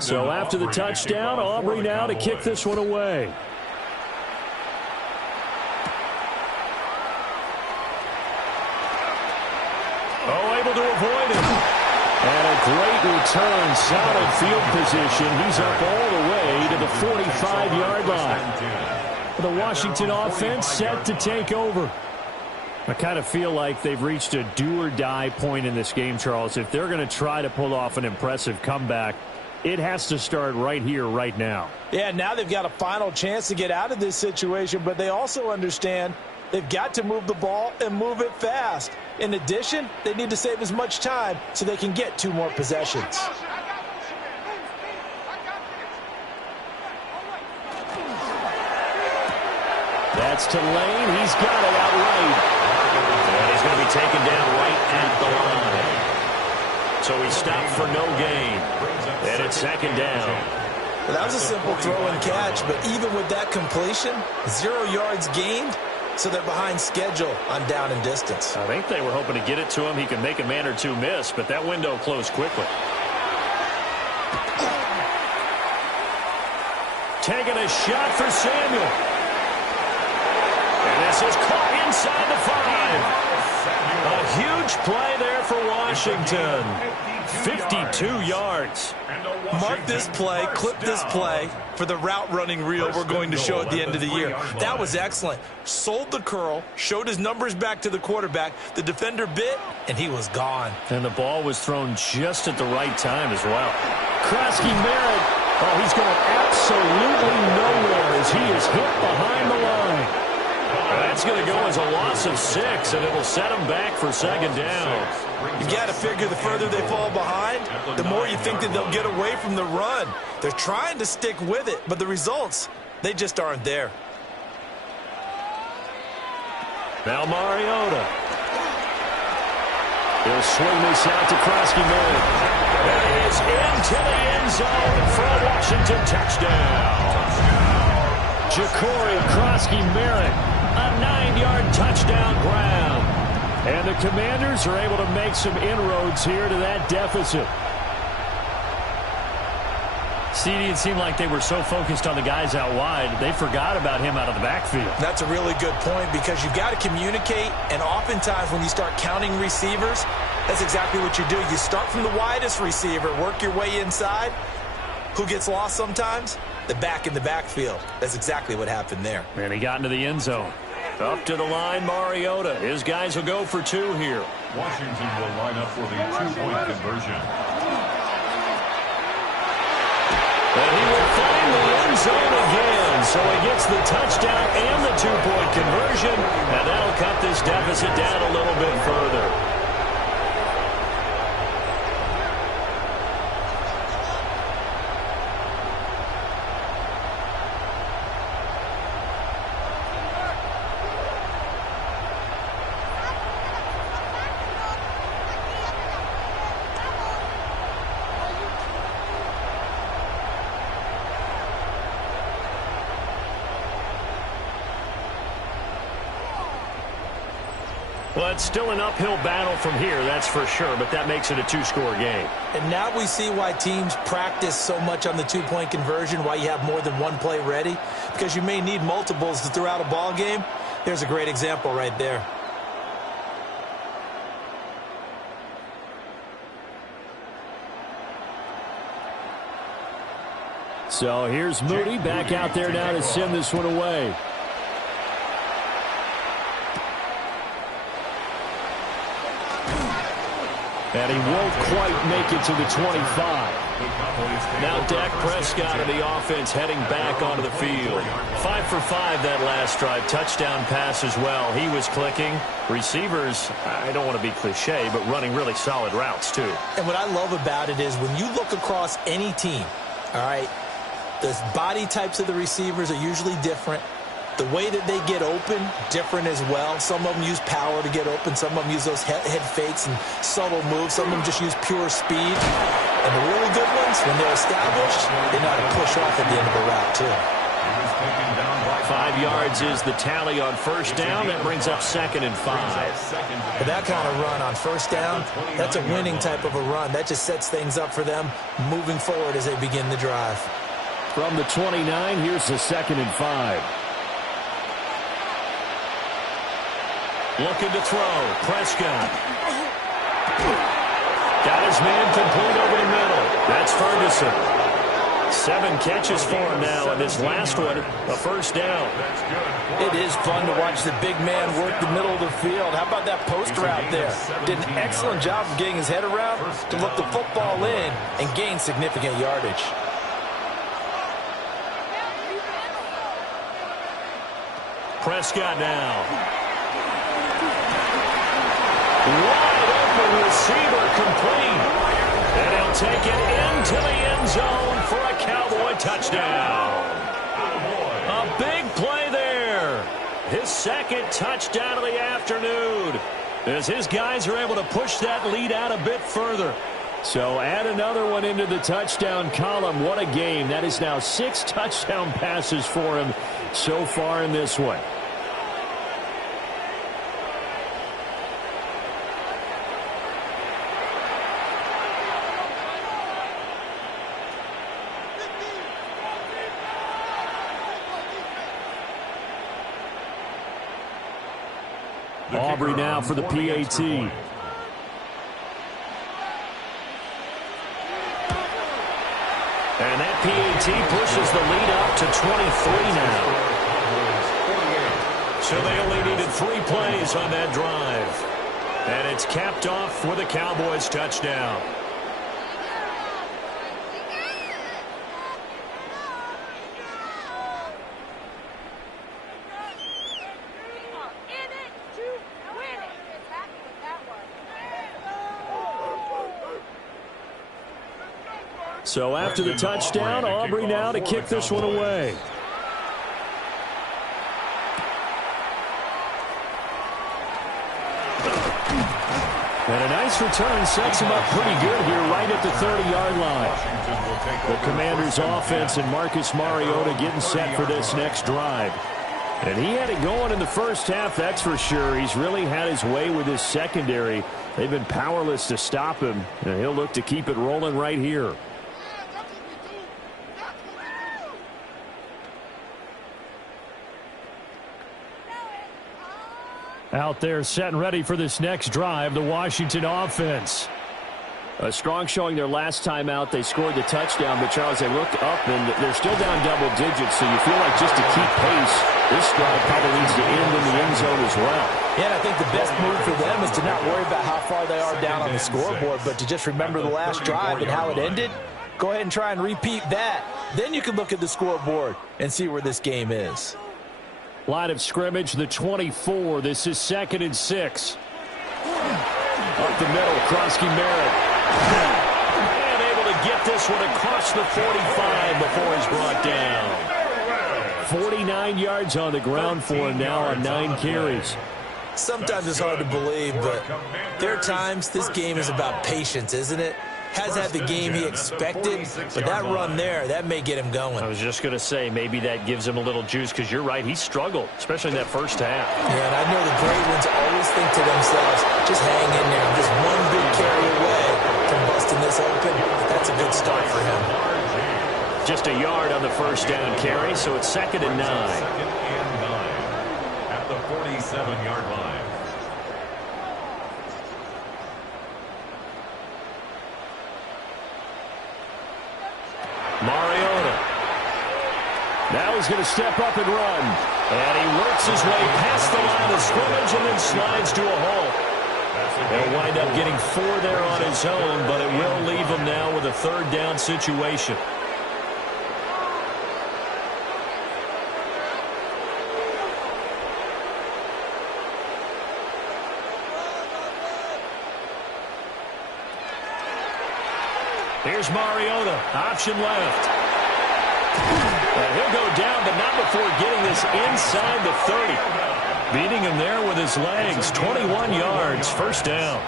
So after the touchdown, Aubrey now to kick this one away. Oh, able to avoid it. And a great return, solid field position. He's up all the way to the 45-yard line. The Washington offense set to take over. I kind of feel like they've reached a do-or-die point in this game, Charles. If they're going to try to pull off an impressive comeback, it has to start right here, right now. Yeah, now they've got a final chance to get out of this situation, but they also understand they've got to move the ball and move it fast. In addition, they need to save as much time so they can get 2 more possessions. That's to Lane. He's got it outright. And he's going to be taken down right at the line. So he stopped for no gain. And it's second down. Well, that was a simple throw and catch, but even with that completion, 0 yards gained, so they're behind schedule on down and distance. I think they were hoping to get it to him. He could make a man or two miss, but that window closed quickly. Taking a shot for Samuel. And this is caught inside the 5. A huge play there for Washington. 52 yards. Mark this play, clip this play for the route running reel we're going to show at the end of the year. That was excellent. Sold the curl, showed his numbers back to the quarterback. The defender bit, and he was gone. And the ball was thrown just at the right time as well. Krosky Merritt, oh, he's going absolutely nowhere as he is hit behind the line. That's going to go as a loss of 6, and it'll set him back for second down. You've got to figure the further they fall behind, the more you think that they'll get away from the run. They're trying to stick with it, but the results, they just aren't there. Now Mariota. He'll swing this out to Krosky Merritt. And it is into the end zone for a Washington touchdown. Ja'Cory Krosky Merritt, a 9-yard touchdown grab. And the Commanders are able to make some inroads here to that deficit. CD, it seemed like they were so focused on the guys out wide, they forgot about him out of the backfield. That's a really good point because you've got to communicate, and oftentimes when you start counting receivers, that's exactly what you do. You start from the widest receiver, work your way inside. Who gets lost sometimes? The back in the backfield. That's exactly what happened there. And he got into the end zone. Up to the line, Mariota. His guys will go for 2 here. Washington will line up for the 2-point conversion. And he will find the end zone again. So he gets the touchdown and the 2-point conversion. And that'll cut this deficit down a little bit further. Well, it's still an uphill battle from here, that's for sure, but that makes it a 2-score game. And now we see why teams practice so much on the 2-point conversion, why you have more than one play ready, because you may need multiples to throw out a ball game. There's a great example right there. So here's Moody back out there now to send this one away. And he won't quite make it to the 25. Now Dak Prescott of the offense heading back onto the field. 5 for 5 that last drive. Touchdown pass as well. He was clicking. Receivers, I don't want to be cliche, but running really solid routes too. And what I love about it is when you look across any team, all right, the body types of the receivers are usually different. The way that they get open, different as well. Some of them use power to get open. Some of them use those head fakes and subtle moves. Some of them just use pure speed. And the really good ones, when they're established, they know how to push off at the end of a route, too. 5 yards is the tally on first down. That brings up 2nd and 5. But that kind of run on first down, that's a winning type of a run. That just sets things up for them moving forward as they begin the drive. From the 29, here's the 2nd and 5. Looking to throw. Prescott. Got his man complete over the middle. That's Ferguson. 7 catches for him now, and his last one, a first down. It is fun to watch the big man work the middle of the field. How about that post route there? Did an excellent job of getting his head around to look the football in and gain significant yardage. Prescott now. Wide open receiver complete. And he'll take it into the end zone for a Cowboy touchdown. A big play there. His 2nd touchdown of the afternoon. As his guys are able to push that lead out a bit further. So add another one into the touchdown column. What a game. That is now 6 touchdown passes for him so far in this one. Aubrey now for the PAT. And that PAT pushes the lead up to 23 now. So they only needed 3 plays on that drive. And it's capped off with a Cowboys touchdown. So after the touchdown, Aubrey now to kick this one away. And a nice return sets him up pretty good here right at the 30-yard line. The Commanders' offense and Marcus Mariota getting set for this next drive. And he had it going in the first half, that's for sure. He's really had his way with his secondary. They've been powerless to stop him. And he'll look to keep it rolling right here. Out there set and ready for this next drive, the Washington offense. A strong showing their last time out. They scored the touchdown, but Charles, they look up and they're still down double digits, so you feel like just to keep pace, this drive probably needs to end in the end zone as well. Yeah, and I think the best move for them is to not worry about how far they are down on the scoreboard, but to just remember the last drive and how it ended. Go ahead and try and repeat that. Then you can look at the scoreboard and see where this game is. Line of scrimmage, the 24. This is 2nd and 6. Up the middle, Krosky Merritt. And able to get this one across the 45 before he's brought down. 49 yards on the ground for him now on 9 carries. Sometimes it's hard to believe, but there are times this game is about patience, isn't it? Has had the game he expected, but that run there, that may get him going. I was just going to say, maybe that gives him a little juice, because you're right, he struggled, especially in that first half. Yeah, and I know the great ones always think to themselves, just hang in there, just one big carry away from busting this open. That's a good start for him. Just a yard on the first down carry, so it's 2nd and 9. 2nd and 9 at the 47-yard line. Mariota. Now he's going to step up and run. And he works his way past the line of scrimmage and then slides to a halt. He'll wind up getting 4 there on his own, but it will leave him now with a 3rd down situation. Here's Mariota, option left. And he'll go down, but not before getting this inside the 30. Beating him there with his legs, 21 yards, 1st down.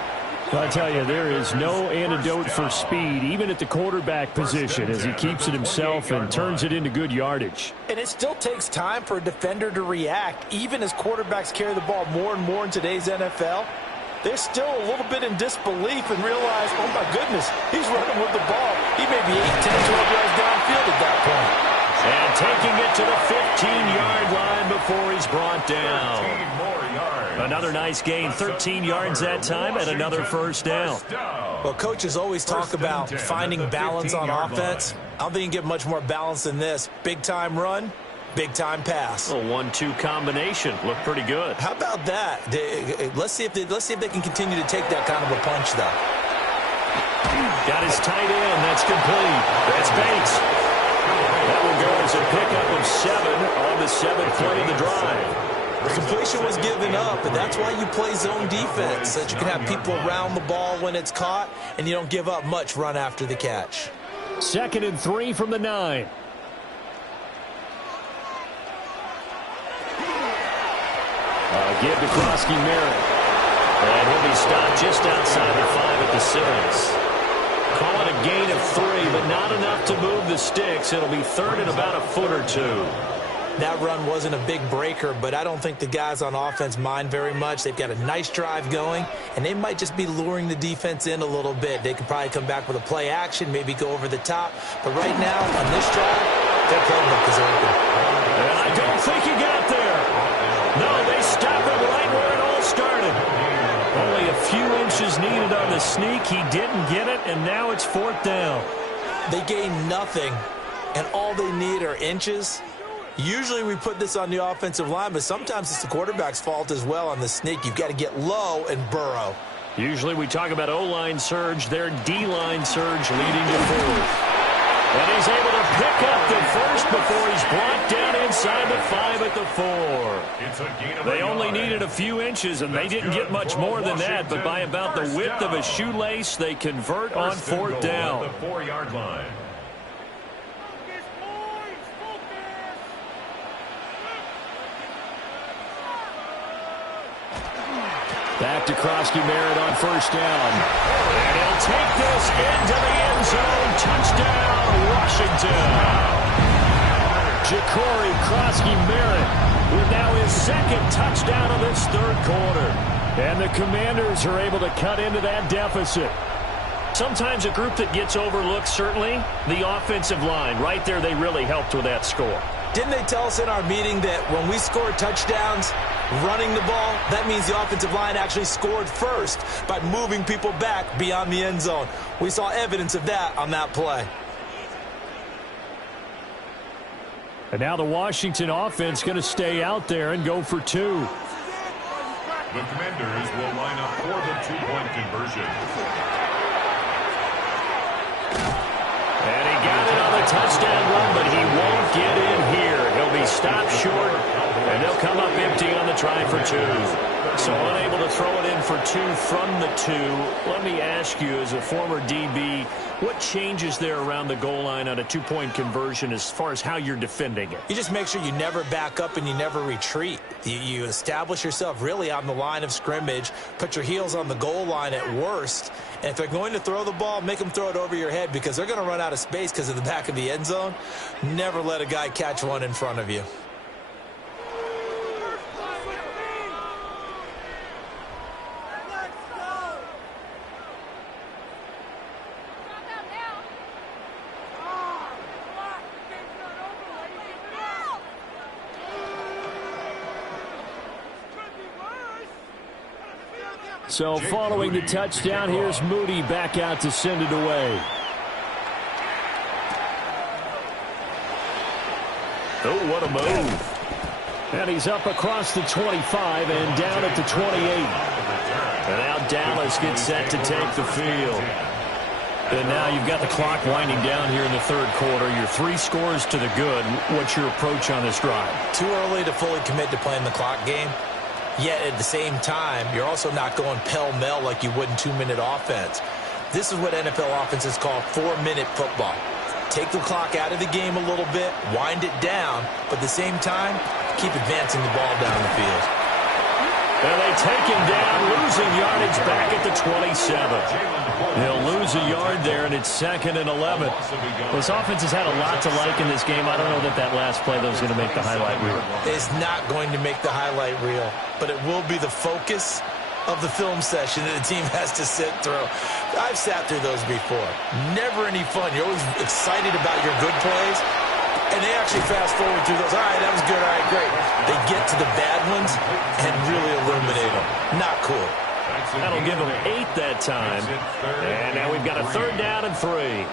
I tell you, there is no antidote for speed, even at the quarterback position, as he keeps it himself and turns it into good yardage. And it still takes time for a defender to react, even as quarterbacks carry the ball more and more in today's NFL. They're still a little bit in disbelief and realize, oh, my goodness, he's running with the ball. He may be 8, 10, 12 yards downfield at that point. And taking it to the 15-yard line before he's brought down. 15 more yards. Another nice gain, 13 yards that time, and another 1st down. Well, coaches always talk about finding balance on offense. I don't think you can get much more balance than this. Big-time run, big-time pass. A 1-2 combination. Looked pretty good. How about that? Let's see if they can continue to take that kind of a punch, though. Got his tight end. That's complete. That's Bates. That will go as a pickup of 7 on the 7th play of the drive. The completion was given up, and that's why you play zone defense, so that you can have people around the ball when it's caught, and you don't give up much run after the catch. 2nd and 3 from the 9. Give to Krosky Merritt. And he'll be stopped just outside the 5 at the 6. Call it a gain of 3, but not enough to move the sticks. It'll be third and about a foot or two. That run wasn't a big breaker, but I don't think the guys on offense mind very much. They've got a nice drive going, and they might just be luring the defense in a little bit. They could probably come back with a play action, maybe go over the top. But right now, on this drive, their playbook is open. And I don't think he got there. No, they stopped him right where it all started. Only a few inches needed on the sneak. He didn't get it, and now it's fourth down. They gain nothing, and all they need are inches. Usually we put this on the offensive line, but sometimes it's the quarterback's fault as well on the sneak. You've got to get low and burrow. Usually we talk about O-line surge. Their D-line surge leading to fourth. And he's able to pick up the first before he's brought down inside the 5 at the 4. They only needed a few inches, and they didn't get much more than that. But by about the width of a shoelace, they convert on fourth down. The 4-yard line. Back to Krosky-Merritt on first down. And he'll take this into the end zone. Touchdown, Washington. Ja'Cory Krosky-Merritt with now his second touchdown of this third quarter. And the Commanders are able to cut into that deficit. Sometimes a group that gets overlooked, certainly, the offensive line. Right there, they really helped with that score. Didn't they tell us in our meeting that when we score touchdowns running the ball, that means the offensive line actually scored first by moving people back beyond the end zone? We saw evidence of that on that play. And now the Washington offense going to stay out there and go for 2. The Commanders will line up for the 2-point conversion. And he got it on the touchdown run, but he won't get in here. He'll be stopped short, and they'll come up empty on the try for 2. So unable to throw it in for 2 from the 2. Let me ask you, as a former DB, what changes there around the goal line on a 2-point conversion as far as how you're defending it? You just make sure you never back up and you never retreat. You establish yourself really on the line of scrimmage, put your heels on the goal line at worst, and if they're going to throw the ball, make them throw it over your head because they're going to run out of space because of the back of the end zone. Never let a guy catch one in front of you. So following the touchdown, here's Moody back out to send it away. Oh, what a move. And he's up across the 25 and down at the 28. And now Dallas gets set to take the field. And now you've got the clock winding down here in the third quarter. You're 3 scores to the good. What's your approach on this drive? Too early to fully commit to playing the clock game. Yet at the same time, you're also not going pell-mell like you would in 2-minute offense. This is what NFL offenses call 4-minute football. Take the clock out of the game a little bit, wind it down, but at the same time, keep advancing the ball down the field. And they take him down, losing yardage back at the 27. They'll lose a yard there, and it's 2nd and 11. This offense has had a lot to like in this game. I don't know that that last play, though, is going to make the highlight reel. It's not going to make the highlight reel, but it will be the focus of the film session that the team has to sit through. I've sat through those before. Never any fun. You're always excited about your good plays, and they actually fast forward through those. All right, that was good. All right, great. They get to the bad ones and really illuminate them. Not cool. That'll give them 8 that time. And now we've got a 3rd down and 3.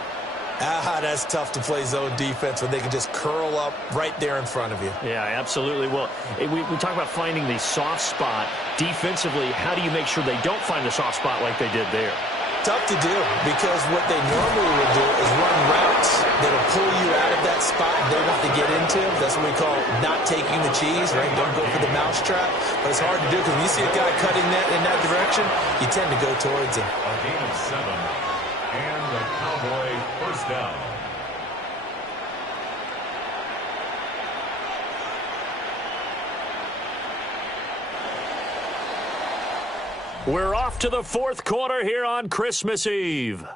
That's tough to play zone defense when they can just curl up right there in front of you. Yeah, absolutely. Well, we talk about finding the soft spot. Defensively, how do you make sure they don't find the soft spot like they did there? Tough to do because what they normally would do is run routes that'll pull you out of that spot they want to get into. That's what we call not taking the cheese, right? Don't go for the mousetrap. But it's hard to do because when you see a guy cutting that in that direction, you tend to go towards him. A gain of 7, and the Cowboy first down. We're off to the 4th quarter here on Christmas Eve.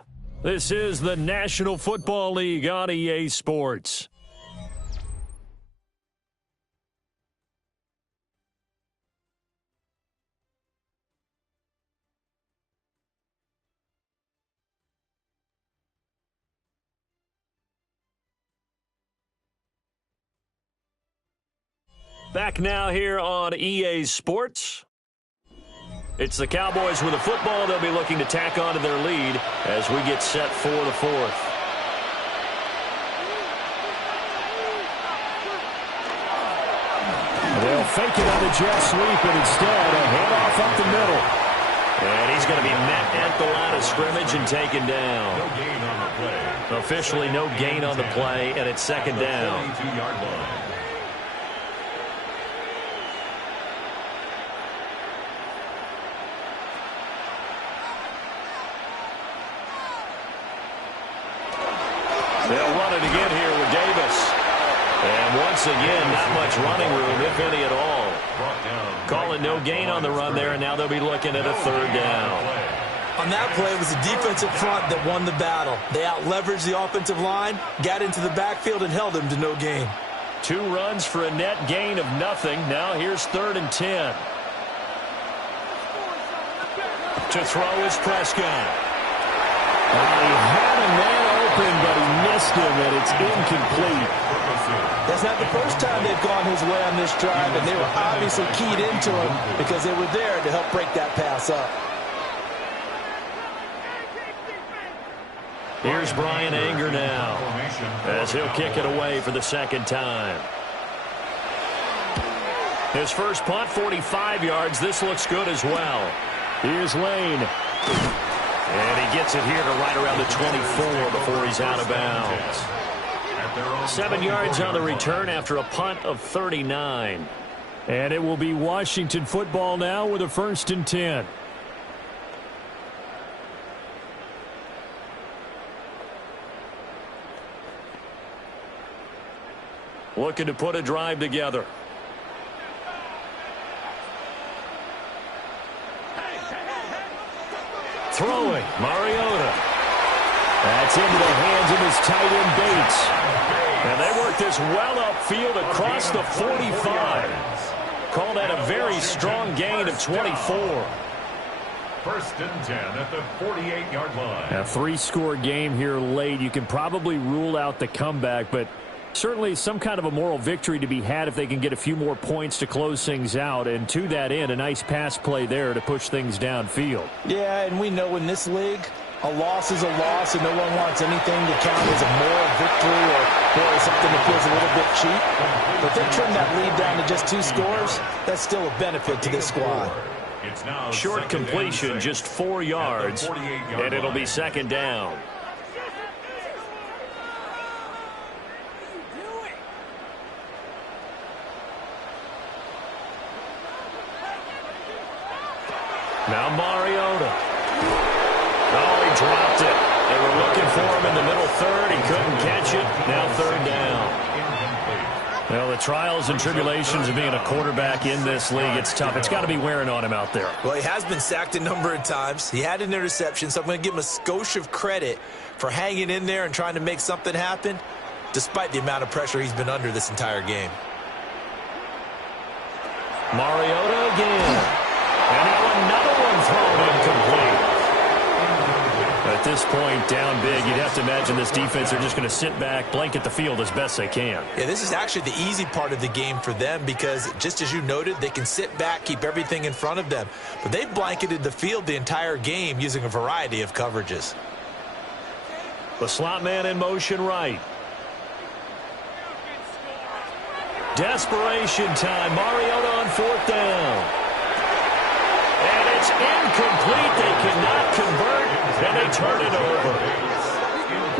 This is the National Football League on EA Sports. Back now here on EA Sports. It's the Cowboys with the football. They'll be looking to tack on to their lead as we get set for the fourth. They'll fake it on the jet sweep, and instead a handoff up the middle. And he's going to be met at the line of scrimmage and taken down. No gain on the play. Officially no gain on the play, and it's second down. 32-yard line. They'll run it again here with Davis. And once again, not much running room, if any at all. Calling no gain on the run there, and now they'll be looking at a third down. On that play, it was the defensive front that won the battle. They out-leveraged the offensive line, got into the backfield, and held them to no gain. 2 runs for a net gain of nothing. Now here's 3rd and 10. To throw is Prescott. He had a man open, but he missed him, and it's incomplete. That's not the first time they've gone his way on this drive, and they were obviously keyed into him because they were there to help break that pass up. Here's Brian Anger now as he'll kick it away for the second time. His first punt, 45 yards. This looks good as well. Here's Lane. And he gets it here to right around the 24 before he's out of bounds. 7 yards on the return after a punt of 39. And it will be Washington football now with a 1st and 10. Looking to put a drive together. Throwing, Mariota. That's into the hands of his tight end, Bates. And they work this well upfield across the 45. Call that a very strong gain of 24. 1st and 10 at the 48-yard line. A 3-score game here late. You can probably rule out the comeback, but certainly some kind of a moral victory to be had if they can get a few more points to close things out. And to that end, a nice pass play there to push things downfield. Yeah, and we know in this league, a loss is a loss, and no one wants anything to count as a moral victory or something that feels a little bit cheap. But if they trim that lead down to just 2 scores, that's still a benefit to this squad. It's now Short completion, just 4 yards, and it'll be second down. Now Mariota. Oh, he dropped it. They were looking for him in the middle 3rd. He couldn't catch it. Now 3rd down. Well, the trials and tribulations of being a quarterback in this league, it's tough. It's got to be wearing on him out there. Well, he has been sacked a number of times. He had an interception, so I'm going to give him a skosh of credit for hanging in there and trying to make something happen, despite the amount of pressure he's been under this entire game. Mariota again. And now another one thrown incomplete. At this point, down big, you'd have to imagine this defense are just going to sit back, blanket the field as best they can. Yeah, this is actually the easy part of the game for them because, just as you noted, they can sit back, keep everything in front of them. But they've blanketed the field the entire game using a variety of coverages. The slot man in motion right. Desperation time. Mariota on 4th down. And it's incomplete. They cannot convert, and they turn it over.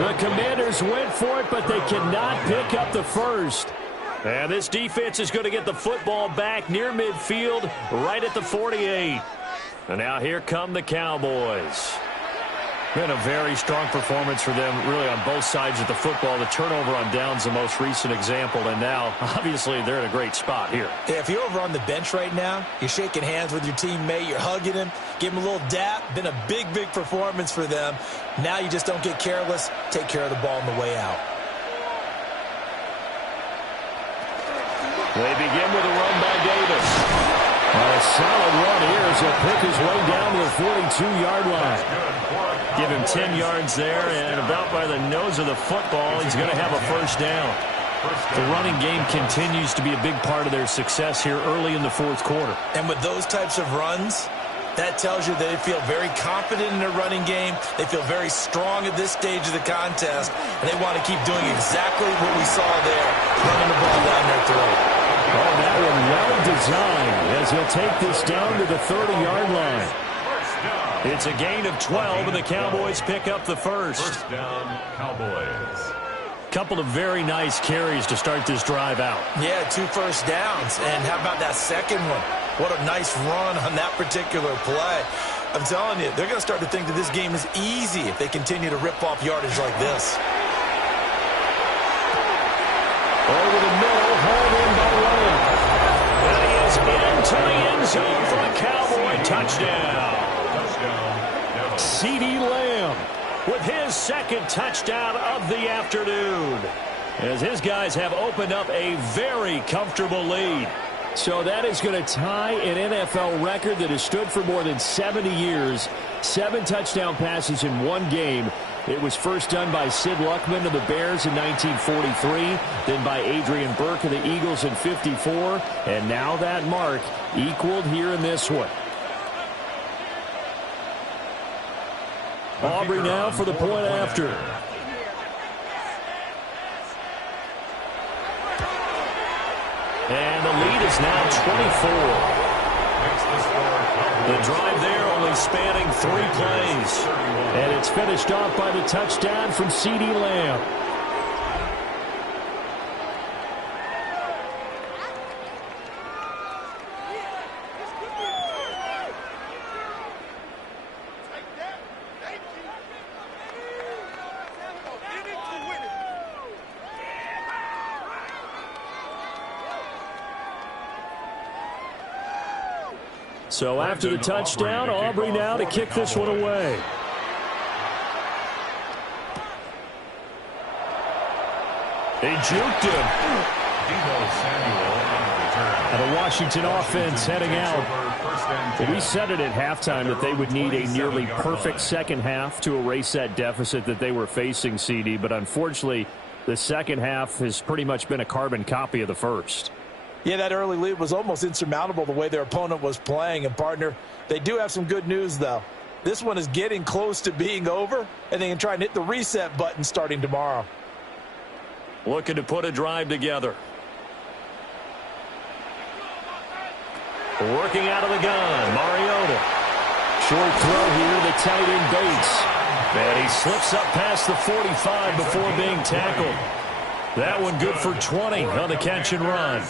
The Commanders went for it, but they cannot pick up the first. And this defense is going to get the football back near midfield, right at the 48. And now here come the Cowboys. Been a very strong performance for them, really, on both sides of the football. The turnover on downs, the most recent example, and now, obviously, they're in a great spot here. Yeah, if you're over on the bench right now, you're shaking hands with your teammate, you're hugging him, give him a little dap. Been a big, big performance for them. Now you just don't get careless. Take care of the ball on the way out. They begin with a run by Davis. A solid run here as he'll pick his way down to the 42-yard line. Give him 10 yards there, and about by the nose of the football, he's going to have a first down. The running game continues to be a big part of their success here early in the fourth quarter. And with those types of runs, that tells you they feel very confident in their running game. They feel very strong at this stage of the contest, and they want to keep doing exactly what we saw there, running the ball down their throat. Oh, that one well designed as he'll take this down to the 30-yard line. It's a gain of 12, and the Cowboys pick up the first. First down, Cowboys. Couple of very nice carries to start this drive out. Yeah, 2 first downs. And how about that second one? What a nice run on that particular play. I'm telling you, they're going to start to think that this game is easy if they continue to rip off yardage like this. Over the middle, hauled in by Williams. And he is into the end zone for a Cowboy touchdown. CeeDee Lamb with his second touchdown of the afternoon, as his guys have opened up a very comfortable lead. So that is going to tie an NFL record that has stood for more than 70 years. 7 touchdown passes in one game. It was first done by Sid Luckman of the Bears in 1943, then by Adrian Burke of the Eagles in 54, and now that mark equaled here in this one. Aubrey now for the point after. And the lead is now 24. The drive there only spanning 3 plays. And it's finished off by the touchdown from CeeDee Lamb. So after the touchdown, Aubrey now to kick this one away. They juked him. And the Washington offense heading out. Well, we said it at halftime that they would need a nearly perfect second half to erase that deficit that they were facing, CD. But unfortunately, the second half has pretty much been a carbon copy of the first. Yeah, that early lead was almost insurmountable the way their opponent was playing. And, partner, they do have some good news, though. This one is getting close to being over, and they can try and hit the reset button starting tomorrow. Looking to put a drive together. Working out of the gun, Mariota. Short throw here, the tight end Bates. And he slips up past the 45 before being tackled. That one good for 20 on the catch and run.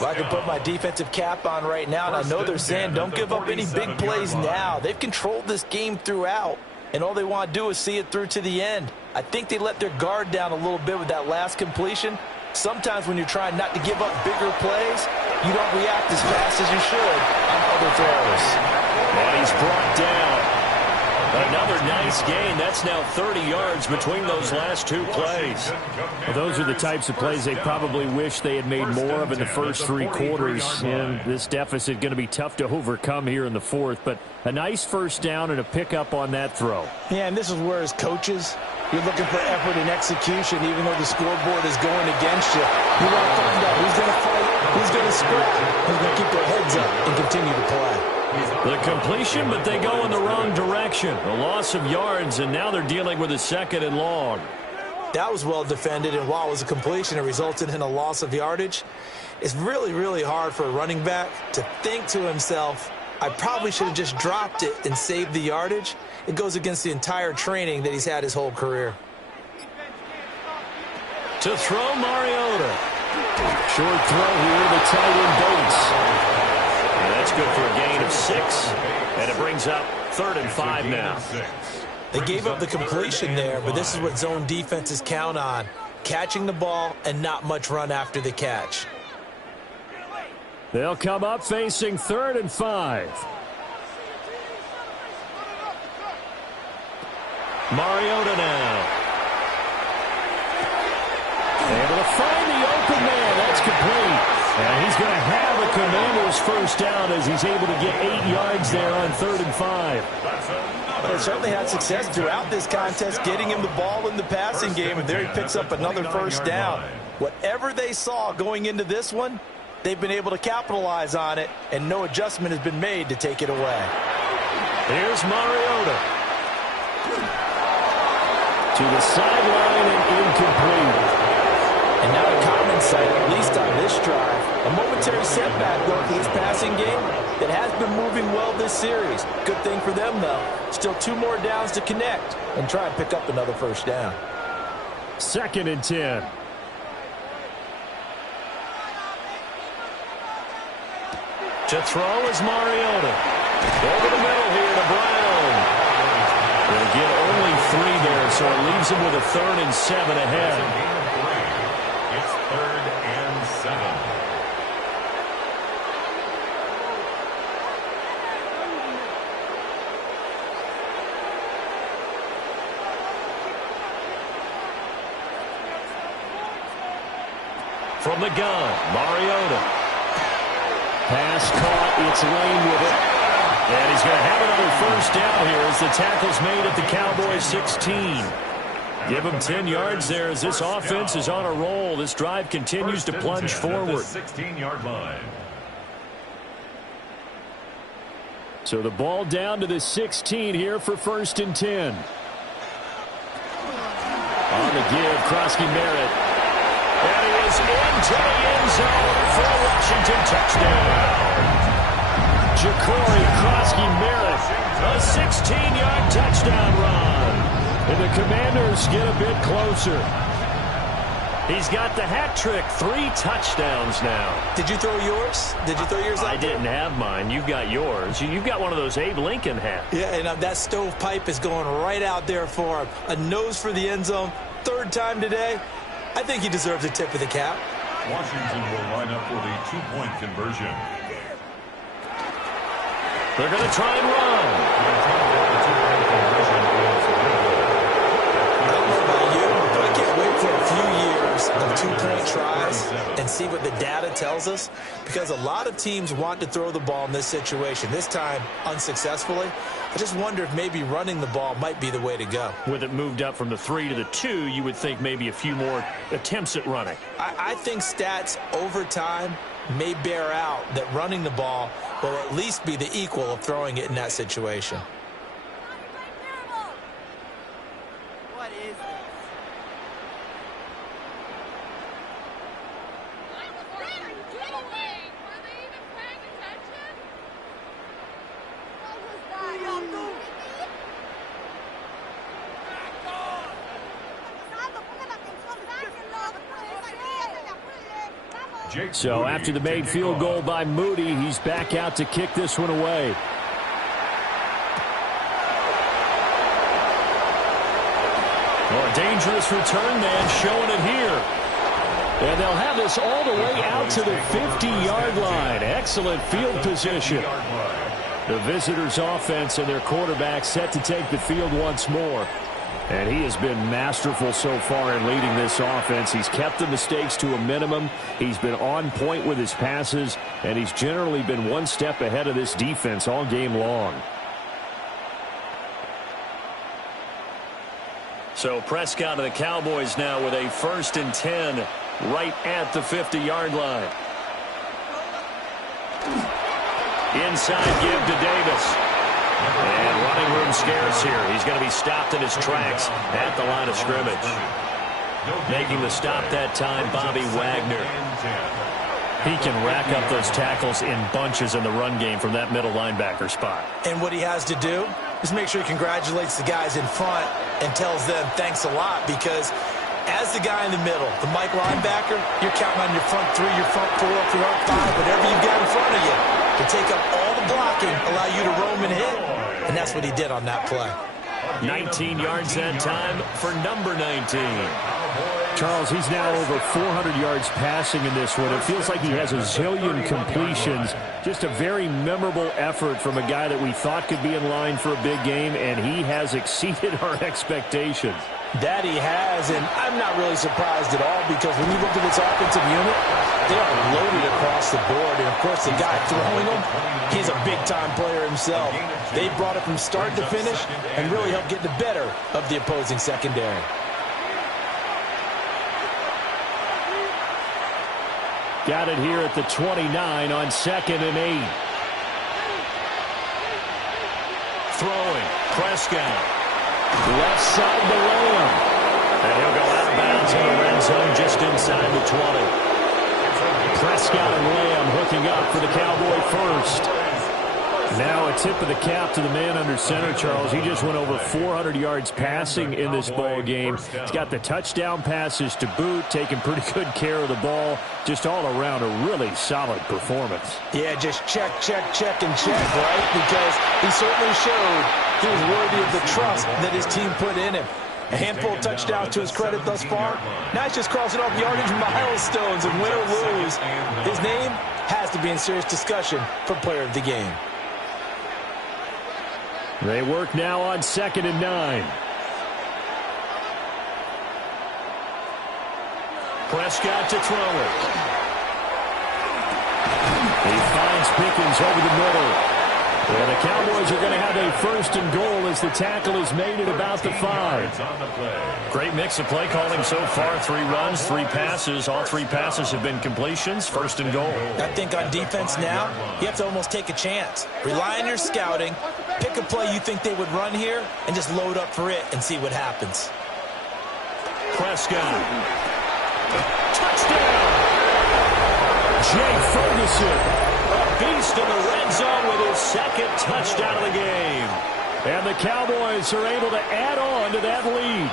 Well, I can put my defensive cap on right now, and I know they're saying don't give up any big plays now. They've controlled this game throughout, and all they want to do is see it through to the end. I think they let their guard down a little bit with that last completion. Sometimes when you're trying not to give up bigger plays, you don't react as fast as you should on other throws. And he's brought down. Another nice gain. That's now 30 yards between those last 2 plays. Well, those are the types of plays they probably wish they had made more of in the first 3 quarters. And this deficit going to be tough to overcome here in the fourth. But a nice first down and a pickup on that throw. Yeah, and this is where, as coaches, you're looking for effort and execution, even though the scoreboard is going against you. You want to find out who's going to fight, who's going to scrap, who's going to keep their heads up and continue to play. The completion, but they go in the wrong direction. A loss of yards, and now they're dealing with a 2nd and long. That was well defended, and while it was a completion, it resulted in a loss of yardage. It's really, really hard for a running back to think to himself, I probably should have just dropped it and saved the yardage. It goes against the entire training that he's had his whole career. To throw, Mariota. Short throw here, the tight end Bates. And that's good for a gain of 6. And it brings up 3rd and 5 now. They gave up the completion there, but this is what zone defenses count on. Catching the ball and not much run after the catch. They'll come up facing 3rd and 5. Mariota now. Able to find the open man. That's complete. And he's going to have a Commander's first down as he's able to get 8 yards there on 3rd and 5. They certainly had success throughout this contest getting him the ball in the passing game, and there he picks up another first down. Whatever they saw going into this one, they've been able to capitalize on it, and no adjustment has been made to take it away. Here's Mariota. To the sideline and incomplete. And now a common sight, at least on this drive. A momentary setback, though, to this passing game that has been moving well this series. Good thing for them, though. Still 2 more downs to connect and try and pick up another first down. 2nd and 10. To throw is Mariota. Over the middle here to Brown. They'll get only 3 there, so it leaves him with a 3rd and 7 ahead. It's 3rd and 7. From the gun, Mariota. Pass caught, it's Lane with it. And he's going to have another first down here as the tackle's made at the Cowboys 16. Give him 10 yards there as this offense is on a roll. This drive continues to plunge forward. 16-yard line. So the ball down to the 16 here for 1st and 10. On the give, Krosky Merritt. And he is into the end zone for a Washington touchdown. Ja'Cory Krosky-Merritt, a 16-yard touchdown run. And the Commanders get a bit closer. He's got the hat trick, 3 touchdowns now. Did you throw yours? Did you throw yours out I didn't have mine. You've got yours. You've got one of those Abe Lincoln hats. Yeah, and that stovepipe is going right out there for him. A nose for the end zone. 3rd time today. I think he deserves a tip of the cap. Washington will line up for the 2-point conversion. They're going to try and run. I can't wait for a few years of 2-point tries and see what the data tells us, because a lot of teams want to throw the ball in this situation. This time, unsuccessfully. I just wonder if maybe running the ball might be the way to go. With it moved up from the 3 to the 2, you would think maybe a few more attempts at running. I think stats over time may bear out that running the ball will at least be the equal of throwing it in that situation. What is this? So after the made field goal by Moody, he's back out to kick this one away. A dangerous return man showing it here. And they'll have this all the way out to the 50-yard line. Excellent field position. The visitors' offense and their quarterback set to take the field once more. And he has been masterful so far in leading this offense. He's kept the mistakes to a minimum. He's been on point with his passes, and he's generally been one step ahead of this defense all game long. So Prescott of the Cowboys now with a 1st and 10 right at the 50-yard line. Inside give to Davis. And running room scarce here. He's going to be stopped in his tracks at the line of scrimmage. Making the stop that time, Bobby Wagner. He can rack up those tackles in bunches in the run game from that middle linebacker spot. And what he has to do is make sure he congratulates the guys in front and tells them thanks a lot, because as the guy in the middle, the Mike linebacker, you're counting on your front 3, your front 4, your front 5, whatever you've got in front of you to take up all the blocking, allow you to roam and hit. And that's what he did on that play. 19 yards that time for number 19. Charles, he's now over 400 yards passing in this one. It feels like he has a zillion completions. Just a very memorable effort from a guy that we thought could be in line for a big game, and he has exceeded our expectations. That he has, and I'm not really surprised at all, because when you look at this offensive unit, they are loaded across the board. And, of course, the guy throwing them, he's a big-time player himself. They brought it from start to finish and really helped get the better of the opposing secondary. Got it here at the 29 on 2nd and 8. Throwing, Prescott. Left side to Lamb. And he'll go out of bounds in the red zone just inside the 20. Prescott and Lamb hooking up for the Cowboy first. Now a tip of the cap to the man under center, Charles. He just went over 400 yards passing in this ball game. He's got the touchdown passes to boot, taking pretty good care of the ball. Just all around a really solid performance. Yeah, just check, check, check, and check, right? Because he certainly showed he was worthy of the trust that his team put in him. A handful of touchdowns to his credit thus far. Now he's just crossing off yardage milestones, and win or lose, his name has to be in serious discussion for player of the game. They work now on 2nd and 9. Prescott to throw it. He finds Pickens over the middle. And the Cowboys are going to have a 1st and goal as the tackle is made at about the 5. Great mix of play calling so far. 3 runs, 3 passes. All 3 passes have been completions. 1st and goal. I think on defense now, you have to almost take a chance. Rely on your scouting. Pick a play you think they would run here and just load up for it and see what happens. Prescott. Touchdown! Jay Ferguson. A beast in the red zone with his 2nd touchdown of the game. And the Cowboys are able to add on to that lead.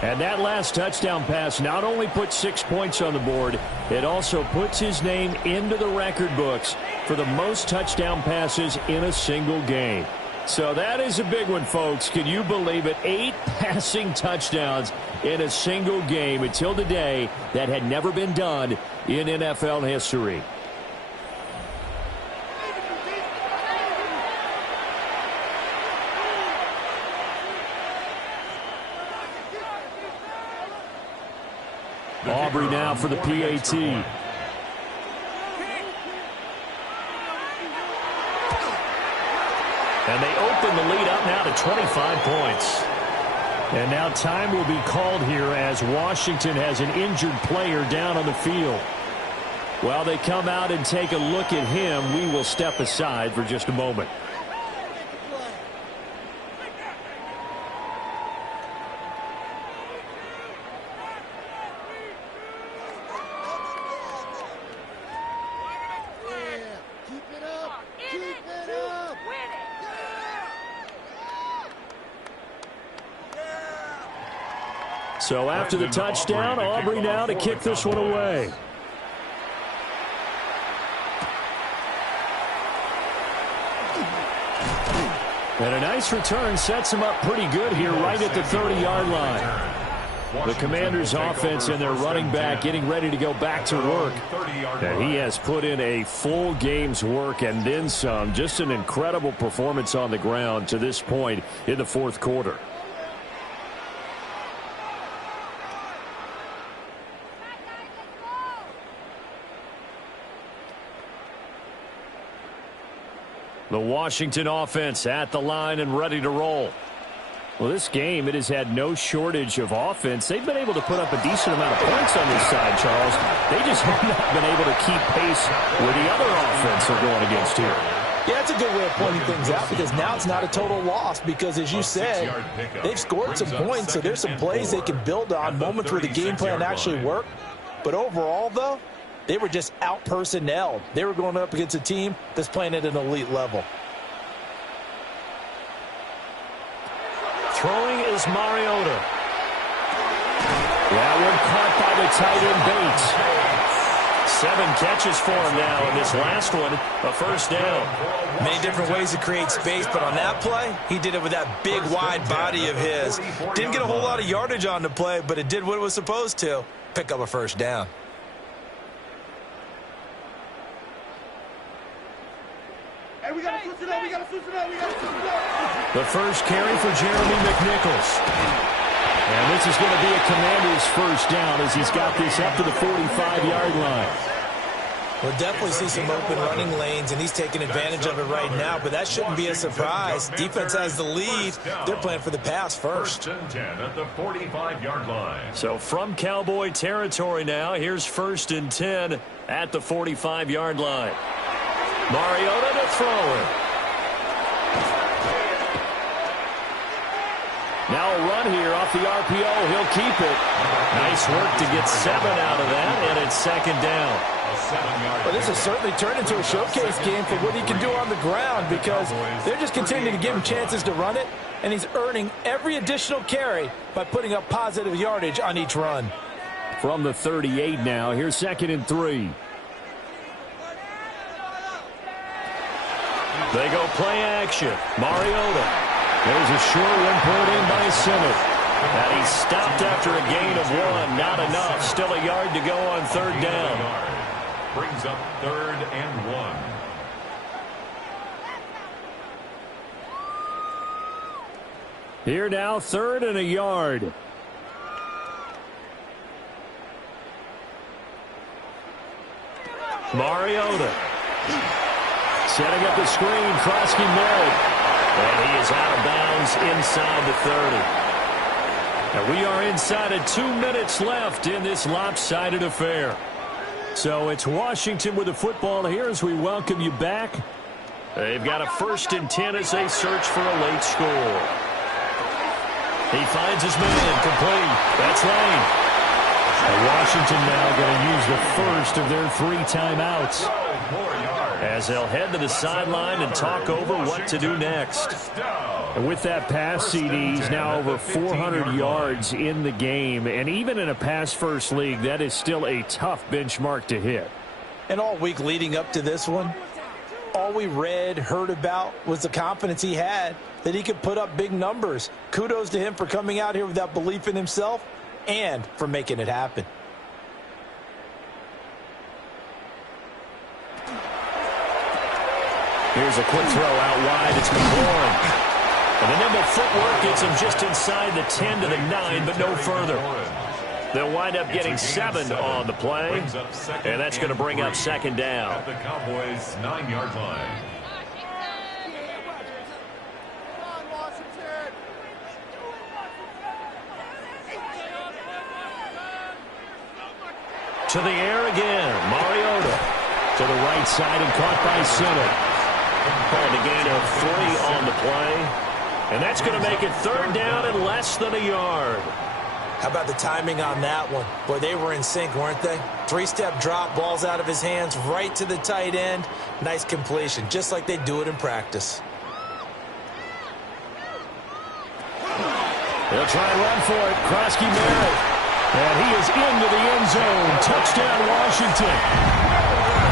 And that last touchdown pass not only puts 6 points on the board, it also puts his name into the record books for the most touchdown passes in a single game. So that is a big one, folks. Can you believe it? 8 passing touchdowns in a single game. Until today, that had never been done in NFL history. Aubrey now for the PAT. And they open the lead up now to 25 points. And now time will be called here as Washington has an injured player down on the field. While they come out and take a look at him, we will step aside for just a moment. So after the touchdown, Aubrey now to kick this one away. And a nice return sets him up pretty good here right at the 30-yard line. The Commanders' offense and their running back getting ready to go back to work. And he has put in a full game's work and then some. Just an incredible performance on the ground to this point in the 4th quarter. The Washington offense at the line and ready to roll. Well, this game, it has had no shortage of offense. They've been able to put up a decent amount of points on this side, Charles. They just have not been able to keep pace with the other offense they're going against here. Yeah, that's a good way of pointing things out, because now it's not a total loss, because as you said, they've scored some points, so there's some plays they can build on, moments where the game plan actually worked. But overall, though, they were just out-personnelled. They were going up against a team that's playing at an elite level. Throwing is Mariota. That one caught by the tight end Bates. 7 catches for him now, and this last one, a first down. Many different ways to create space, but on that play, he did it with that big, wide body of his. Didn't get a whole lot of yardage on the play, but it did what it was supposed to. Pick up a first down. Hey, we gotta switch it up, we gotta switch it up, we gotta switch it up. The first carry for Jeremy McNichols. And this is going to be a Commander's first down as he's got this up to the 45-yard line. We'll definitely see some open running lanes, and he's taking advantage of it right now, but that shouldn't be a surprise. Defense has the lead. They're playing for the pass first. 1st and 10 at the 45-yard line. So from Cowboy territory now, here's 1st and 10 at the 45-yard line. Mariota to throw it. Now a run here off the RPO. He'll keep it. Nice work to get 7 out of that, and it's 2nd down. Well, this has certainly turned into a showcase game for what he can do on the ground because they're just continuing to give him chances to run it, and he's earning every additional carry by putting up positive yardage on each run. From the 38 now, here's 2nd and 3. They go play action. Mariota. There's a short one pulled in by Simmons. And he stopped after a gain of 1. Not enough. Still a yard to go on 3rd down. Brings up 3rd and 1. Here now, 3rd and a yard. Mariota. Setting up the screen. Krosky Merritt. And he is out of bounds inside the 30. And we are inside of 2 minutes left in this lopsided affair. So it's Washington with the football here as we welcome you back. They've got a 1st and 10 as they search for a late score. He finds his man complete. That's Lane. And Washington now going to use the first of their 3 timeouts, as they'll head to the sideline and talk over what to do next. And with that pass, CD, he's now over 400 yards in the game. And even in a pass-first league, that is still a tough benchmark to hit. And all week leading up to this one, all we read, heard about was the confidence he had that he could put up big numbers. Kudos to him for coming out here with that belief in himself and for making it happen. Here's a quick throw out wide. It's McLaurin. And the nimble footwork gets him just inside the 10 to the 9, but no further. They'll wind up getting 7 on the play, and that's going to bring up 2nd down. At the Cowboys' 9-yard line. To the air again. Mariota to the right side and caught by Simmons. Called a gain of 3 on the play. And that's going to make it 3rd down and less than a yard. How about the timing on that one? Boy, they were in sync, weren't they? 3-step drop, balls out of his hands, right to the tight end. Nice completion, just like they do it in practice. They'll try and run for it. Krosky Merritt. And he is into the end zone. Touchdown, Washington.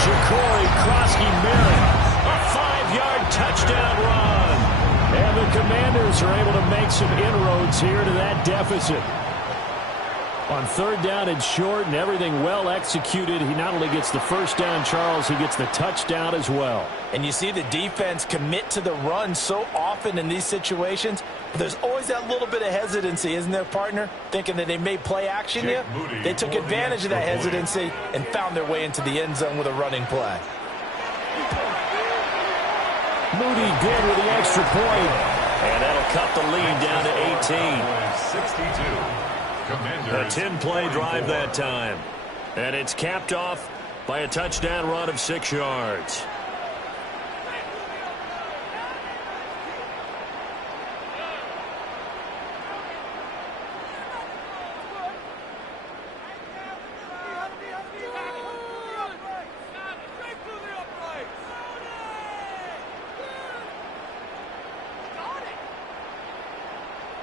Ja'Cory Krosky Merritt. A 5-yard touchdown run. And the Commanders are able to make some inroads here to that deficit. On 3rd down and short and everything well executed, he not only gets the first down, Charles, he gets the touchdown as well. And you see the defense commit to the run so often in these situations. There's always that little bit of hesitancy, isn't there, partner? Thinking that they may play action you. They took advantage of that hesitancy and found their way into the end zone with a running play. Moody good with the extra point. And that'll cut the lead down to 18. 62. A 10-play drive that time. And it's capped off by a touchdown run of 6 yards.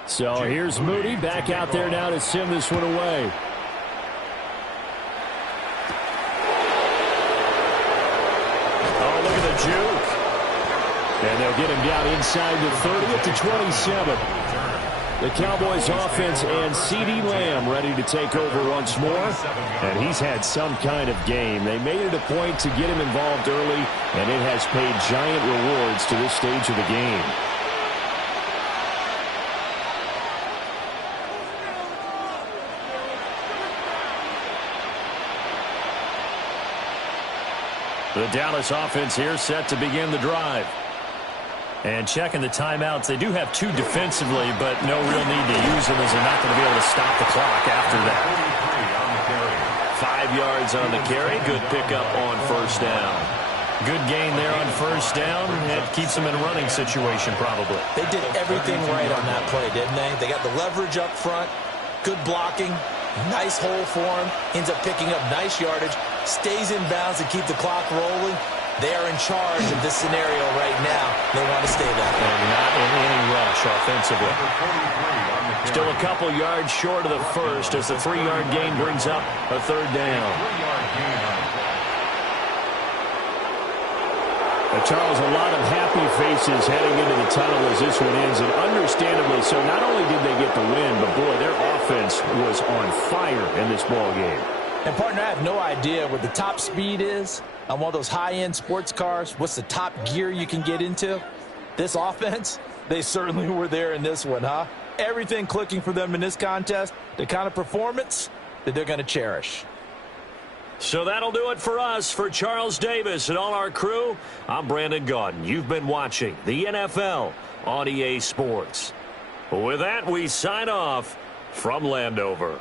So here's Moody back out there now to send this one away. They'll get him down inside the 30 at the 27. The Cowboys offense and CeeDee Lamb ready to take over once more. And he's had some kind of game. They made it a point to get him involved early, and it has paid giant rewards to this stage of the game. The Dallas offense here set to begin the drive. And checking the timeouts, they do have 2 defensively, but no real need to use them as they're not going to be able to stop the clock after that. 5 yards on the carry. Good pickup on first down. Good gain there on first down. It keeps them in a running situation probably. They did everything right on that play, didn't they? They got the leverage up front, good blocking, nice hole for him, ends up picking up nice yardage, stays in bounds to keep the clock rolling. They are in charge of this scenario right now. They want to stay that way. And not in any rush offensively. Still a couple yards short of the first as the 3-yard gain brings up a third down. Charles, a lot of happy faces heading into the tunnel as this one ends, and understandably so. Not only did they get the win, but boy, their offense was on fire in this ball game. And, partner, I have no idea what the top speed is on one of those high-end sports cars. What's the top gear you can get into? This offense, they certainly were there in this one, huh? Everything clicking for them in this contest, the kind of performance that they're going to cherish. So that'll do it for us. For Charles Davis and all our crew, I'm Brandon Gaudin. You've been watching the NFL on EA Sports. With that, we sign off from Landover.